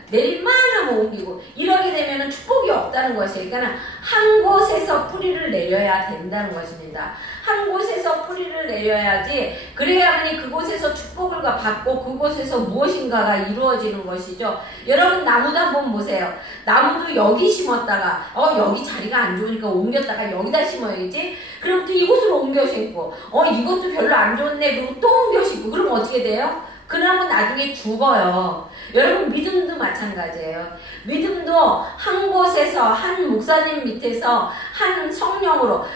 이러게 되면 축복이 없다는 것이에요. 그러니까 한 곳에서 뿌리를 내려야 된다는 것입니다. 한 곳에서 뿌리를 내려야지 그래야만이 그곳에서 축복을 받고 그곳에서 무엇인가가 이루어지는 것이죠. 여러분 나무도 한번 보세요. 나무도 여기 심었다가 여기 자리가 안 좋으니까 옮겼다가 여기다 심어야지. 그럼 또 이곳으로 옮겨 심고 이것도 별로 안 좋네. 그리고 또 옮겨 심고 그러면 어떻게 돼요? 그 나무 나중에 죽어요. 여러분 믿음도 마찬가지예요. 믿음도 한 곳에서 한 목사님 밑에서 한 성령으로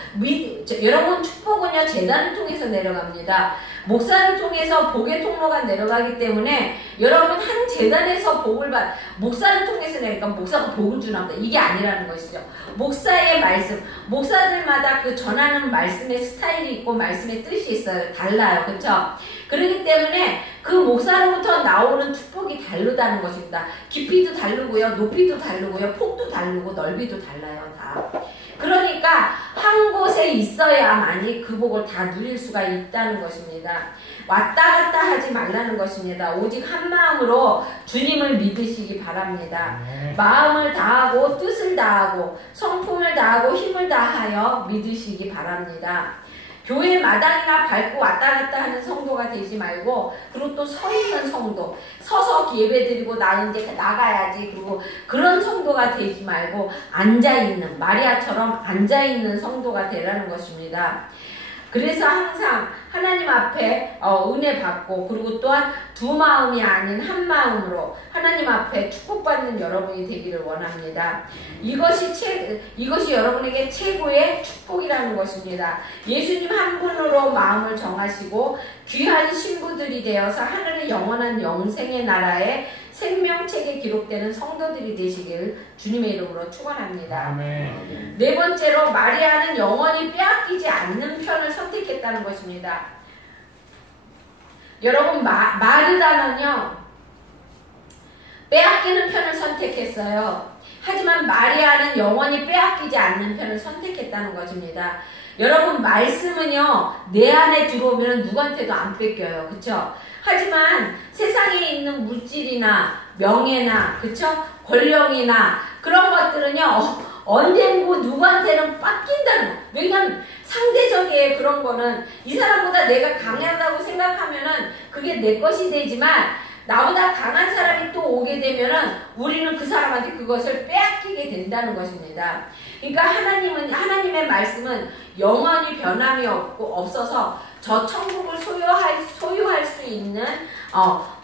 여러분 축복은요 제단을 통해서 내려갑니다. 목사를 통해서 복의 통로가 내려가기 때문에 여러분 한 재단에서 복을 목사를 통해서 내니까 목사가 복을 주나 보다. 이게 아니라는 것이죠. 목사의 말씀, 목사들마다 그 전하는 말씀의 스타일이 있고 말씀의 뜻이 있어요. 달라요. 그렇죠? 그렇기 때문에 그 목사로부터 나오는 축복이 다르다는 것입니다. 깊이도 다르고요. 높이도 다르고요. 폭도 다르고 넓이도 달라요. 다. 그러니까 한 곳에 있어야만이 그 복을 다 누릴 수가 있다는 것입니다. 왔다 갔다 하지 말라는 것입니다. 오직 한 마음으로 주님을 믿으시기 바랍니다. 마음을 다하고 뜻을 다하고 성품을 다하고 힘을 다하여 믿으시기 바랍니다. 교회 마당이나 밟고 왔다 갔다 하는 성도가 되지 말고 그리고 또 서 있는 성도, 서서 예배드리고 나 이제 나가야지 그리고 그런 성도가 되지 말고 앉아있는, 마리아처럼 앉아있는 성도가 되라는 것입니다. 그래서 항상 하나님 앞에 은혜 받고 그리고 또한 두 마음이 아닌 한 마음으로 하나님 앞에 축복받는 여러분이 되기를 원합니다. 이것이 여러분에게 최고의 축복이라는 것입니다. 예수님 한 분으로 마음을 정하시고 귀한 신부들이 되어서 하늘의 영원한 영생의 나라에 생명책에 기록되는 성도들이 되시길 주님의 이름으로 축원합니다. 아멘. 네 번째로 마리아는 영원히 빼앗기지 않는 편을 선택했다는 것입니다. 여러분 마르다는요 빼앗기는 편을 선택했어요. 하지만 마리아는 영원히 빼앗기지 않는 편을 선택했다는 것입니다. 여러분 말씀은요 내 안에 들어오면 누구한테도 안 뺏겨요. 그쵸? 하지만 세상에 있는 물질이나 명예나 그쵸? 권력이나 그런 것들은요 언젠고 누구한테는 뺏긴다는. 왜냐면 상대적인 그런 거는 이 사람보다 내가 강하다고 생각하면은 그게 내 것이 되지만 나보다 강한 사람이 또 오게 되면은 우리는 그 사람한테 그것을 빼앗기게 된다는 것입니다. 그러니까 하나님의 말씀은 영원히 변함이 없어서 저 천국을 소유할 수 있는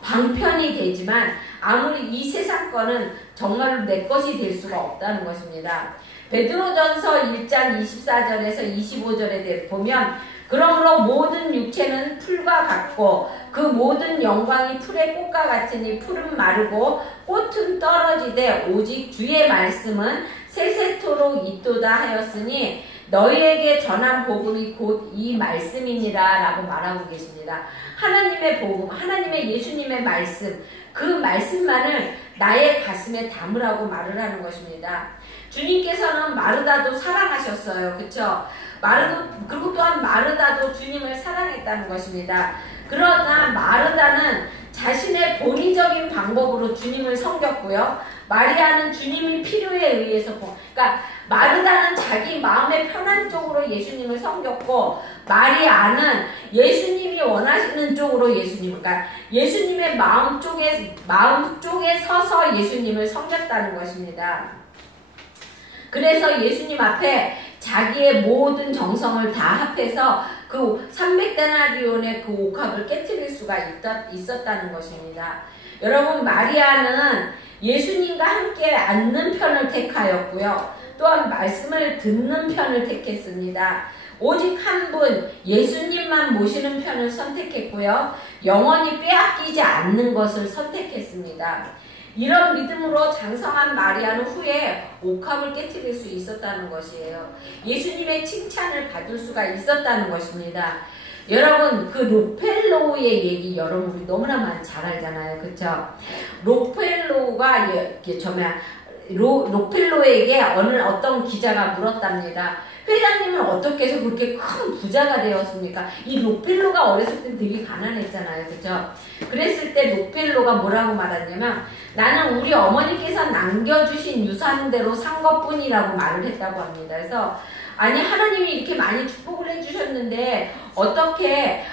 방편이 되지만 아무리 이 세상 거는 정말로 내 것이 될 수가 없다는 것입니다. 베드로전서 1장 24절에서 25절에 보면 그러므로 모든 육체는 풀과 같고 그 모든 영광이 풀의 꽃과 같으니 풀은 마르고 꽃은 떨어지되 오직 주의 말씀은 세세토록 있도다 하였으니 너희에게 전한 복음이 곧 이 말씀이니라 라고 말하고 계십니다. 하나님의 복음, 하나님의 예수님의 말씀, 그 말씀만을 나의 가슴에 담으라고 말을 하는 것입니다. 주님께서는 마르다도 사랑하셨어요. 그쵸? 그리고 또한 마르다도 주님을 사랑했다는 것입니다. 그러나 마르다는 자신의 본의적인 방법으로 주님을 섬겼고요. 마리아는 주님이 필요에 의해서, 그러니까 마르다는 자기 마음의 편한 쪽으로 예수님을 섬겼고, 마리아는 예수님이 원하시는 쪽으로 그러니까 예수님의 마음 쪽에 서서 예수님을 섬겼다는 것입니다. 그래서 예수님 앞에 자기의 모든 정성을 다 합해서 그 300데나리온의 그 옥합을 깨트릴 수가 있었다는 것입니다. 여러분, 마리아는 예수님과 함께 앉는 편을 택하였고요. 또한 말씀을 듣는 편을 택했습니다. 오직 한 분, 예수님만 모시는 편을 선택했고요. 영원히 빼앗기지 않는 것을 선택했습니다. 이런 믿음으로 장성한 마리아는 후에 옥합을 깨트릴 수 있었다는 것이에요. 예수님의 칭찬을 받을 수가 있었다는 것입니다. 여러분, 그 록펠로우의 얘기 여러분 우리 너무나 잘 알잖아요. 그쵸? 록펠로우가 록펠로에게 어떤 기자가 물었답니다. 회장님은 어떻게 해서 그렇게 큰 부자가 되었습니까? 이 록펠로가 어렸을 때 되게 가난했잖아요. 그죠? 그랬을 때 록펠로가 뭐라고 말했냐면 나는 우리 어머니께서 남겨주신 유산대로 산 것뿐이라고 말을 했다고 합니다. 그래서 아니 하나님이 이렇게 많이 축복을 해주셨는데 어떻게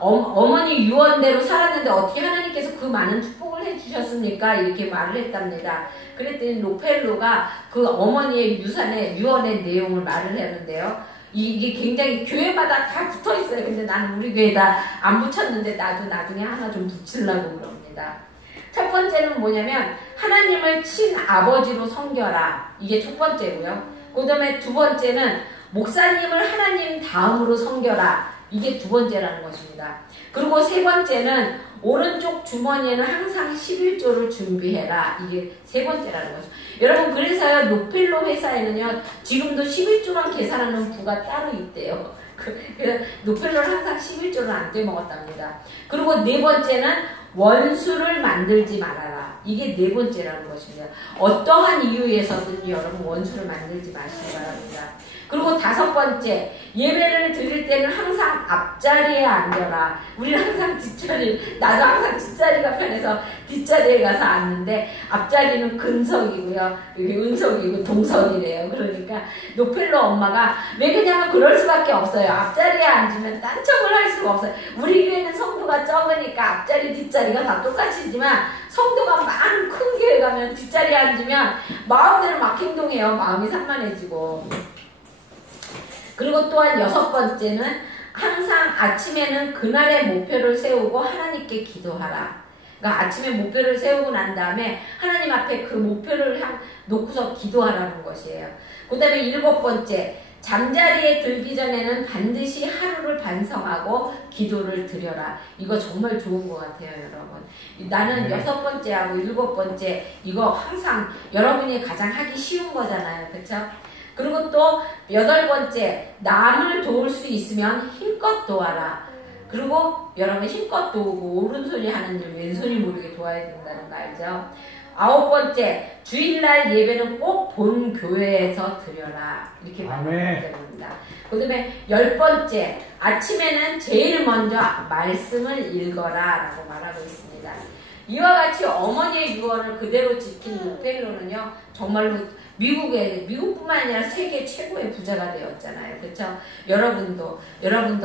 어머니 유언대로 살았는데 어떻게 하나님께서 그 많은 축복을 해주셨습니까? 이렇게 말을 했답니다. 그랬더니 록펠로가 그 어머니의 유언의 내용을 말을 했는데요. 이게 굉장히 교회마다 다 붙어있어요. 근데 나는 우리 교회에다 안 붙였는데 나도 나중에 하나 좀 붙이려고 그럽니다. 첫 번째는 뭐냐면 하나님을 친아버지로 섬겨라. 이게 첫 번째고요. 그 다음에 두 번째는 목사님을 하나님 다음으로 섬겨라. 이게 두 번째라는 것입니다. 그리고 세 번째는 오른쪽 주머니에는 항상 11조를 준비해라. 이게 세 번째라는 거죠. 여러분 그래서요 록펠로 회사에는요 지금도 11조랑 계산하는 부가 따로 있대요. 그래서 록펠로는 항상 11조를 안 떼먹었답니다. 그리고 네 번째는 원수를 만들지 말아라. 이게 네 번째라는 것입니다. 어떠한 이유에서든 여러분 원수를 만들지 마시기 바랍니다. 그리고 다섯 번째, 예배를 드릴 때는 항상 앞자리에 앉아라. 우리는 항상 뒷자리, 나도 항상 뒷자리가 편해서 뒷자리에 가서 앉는데 앞자리는 근석이고요. 여기 은석이고 동석이래요. 그러니까 록펠로 엄마가 왜 그냐면 그럴 수밖에 없어요. 앞자리에 앉으면 딴청을 할 수가 없어요. 우리 교회는 성도가 적으니까 앞자리 뒷자리가 다 똑같이지만 성도가 많은 큰 교회 가면 뒷자리에 앉으면 마음대로 막 행동해요. 마음이 산만해지고. 그리고 또한 여섯 번째는 항상 아침에는 그날의 목표를 세우고 하나님께 기도하라. 그러니까 아침에 목표를 세우고 난 다음에 하나님 앞에 그 목표를 놓고서 기도하라는 것이에요. 그 다음에 일곱 번째, 잠자리에 들기 전에는 반드시 하루를 반성하고 기도를 드려라. 이거 정말 좋은 것 같아요, 여러분. 나는 여섯 번째하고 일곱 번째 이거 항상 여러분이 가장 하기 쉬운 거잖아요. 그렇죠? 그리고 또 여덟 번째, 남을 도울 수 있으면 힘껏 도와라. 그리고 여러분 힘껏 도우고 오른손이 하는 일 왼손이 모르게 도와야 된다는 거 알죠? 아홉 번째, 주일날 예배는 꼭 본 교회에서 드려라. 이렇게 말하는 겁니다. 그 다음에 열 번째, 아침에는 제일 먼저 말씀을 읽어라 라고 말하고 있습니다. 이와 같이 어머니의 유언을 그대로 지킨 록펠로는요 정말로 미국뿐만 아니라 세계 최고의 부자가 되었잖아요. 그렇죠? 여러분도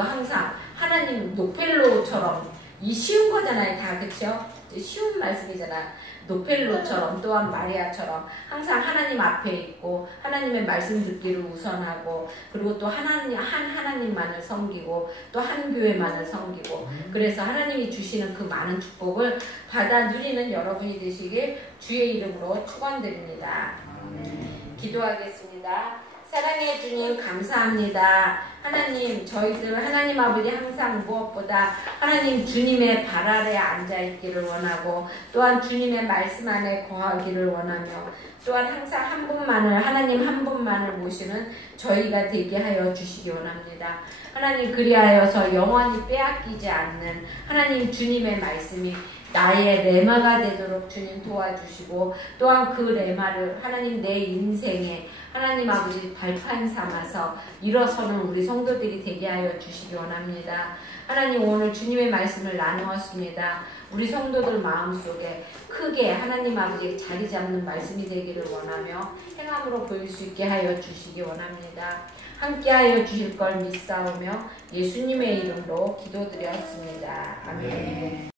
항상 하나님 록펠로처럼 이 쉬운 거잖아요, 다. 그쵸? 쉬운 말씀이잖아. 노펠로처럼 또한 마리아처럼 항상 하나님 앞에 있고 하나님의 말씀 듣기를 우선하고 그리고 또 하나님만을 섬기고 또 한 교회만을 섬기고 그래서 하나님이 주시는 그 많은 축복을 받아 누리는 여러분이 되시길 주의 이름으로 축원드립니다. 기도하겠습니다. 사랑해 주님 감사합니다. 하나님 저희들 하나님 아버지 항상 무엇보다 하나님 주님의 발 아래 앉아있기를 원하고 또한 주님의 말씀 안에 거하기를 원하며 또한 항상 한 분만을 하나님 한 분만을 모시는 저희가 되게 하여 주시기 원합니다. 하나님 그리하여서 영원히 빼앗기지 않는 하나님 주님의 말씀이 나의 레마가 되도록 주님 도와주시고 또한 그 레마를 하나님 내 인생에 하나님 아버지 발판 삼아서 일어서는 우리 성도들이 되게 하여 주시기 원합니다. 하나님 오늘 주님의 말씀을 나누었습니다. 우리 성도들 마음속에 크게 하나님 아버지 자리 잡는 말씀이 되기를 원하며 행함으로 보일 수 있게 하여 주시기 원합니다. 함께 하여 주실 걸 믿사오며 예수님의 이름으로 기도드렸습니다. 아멘.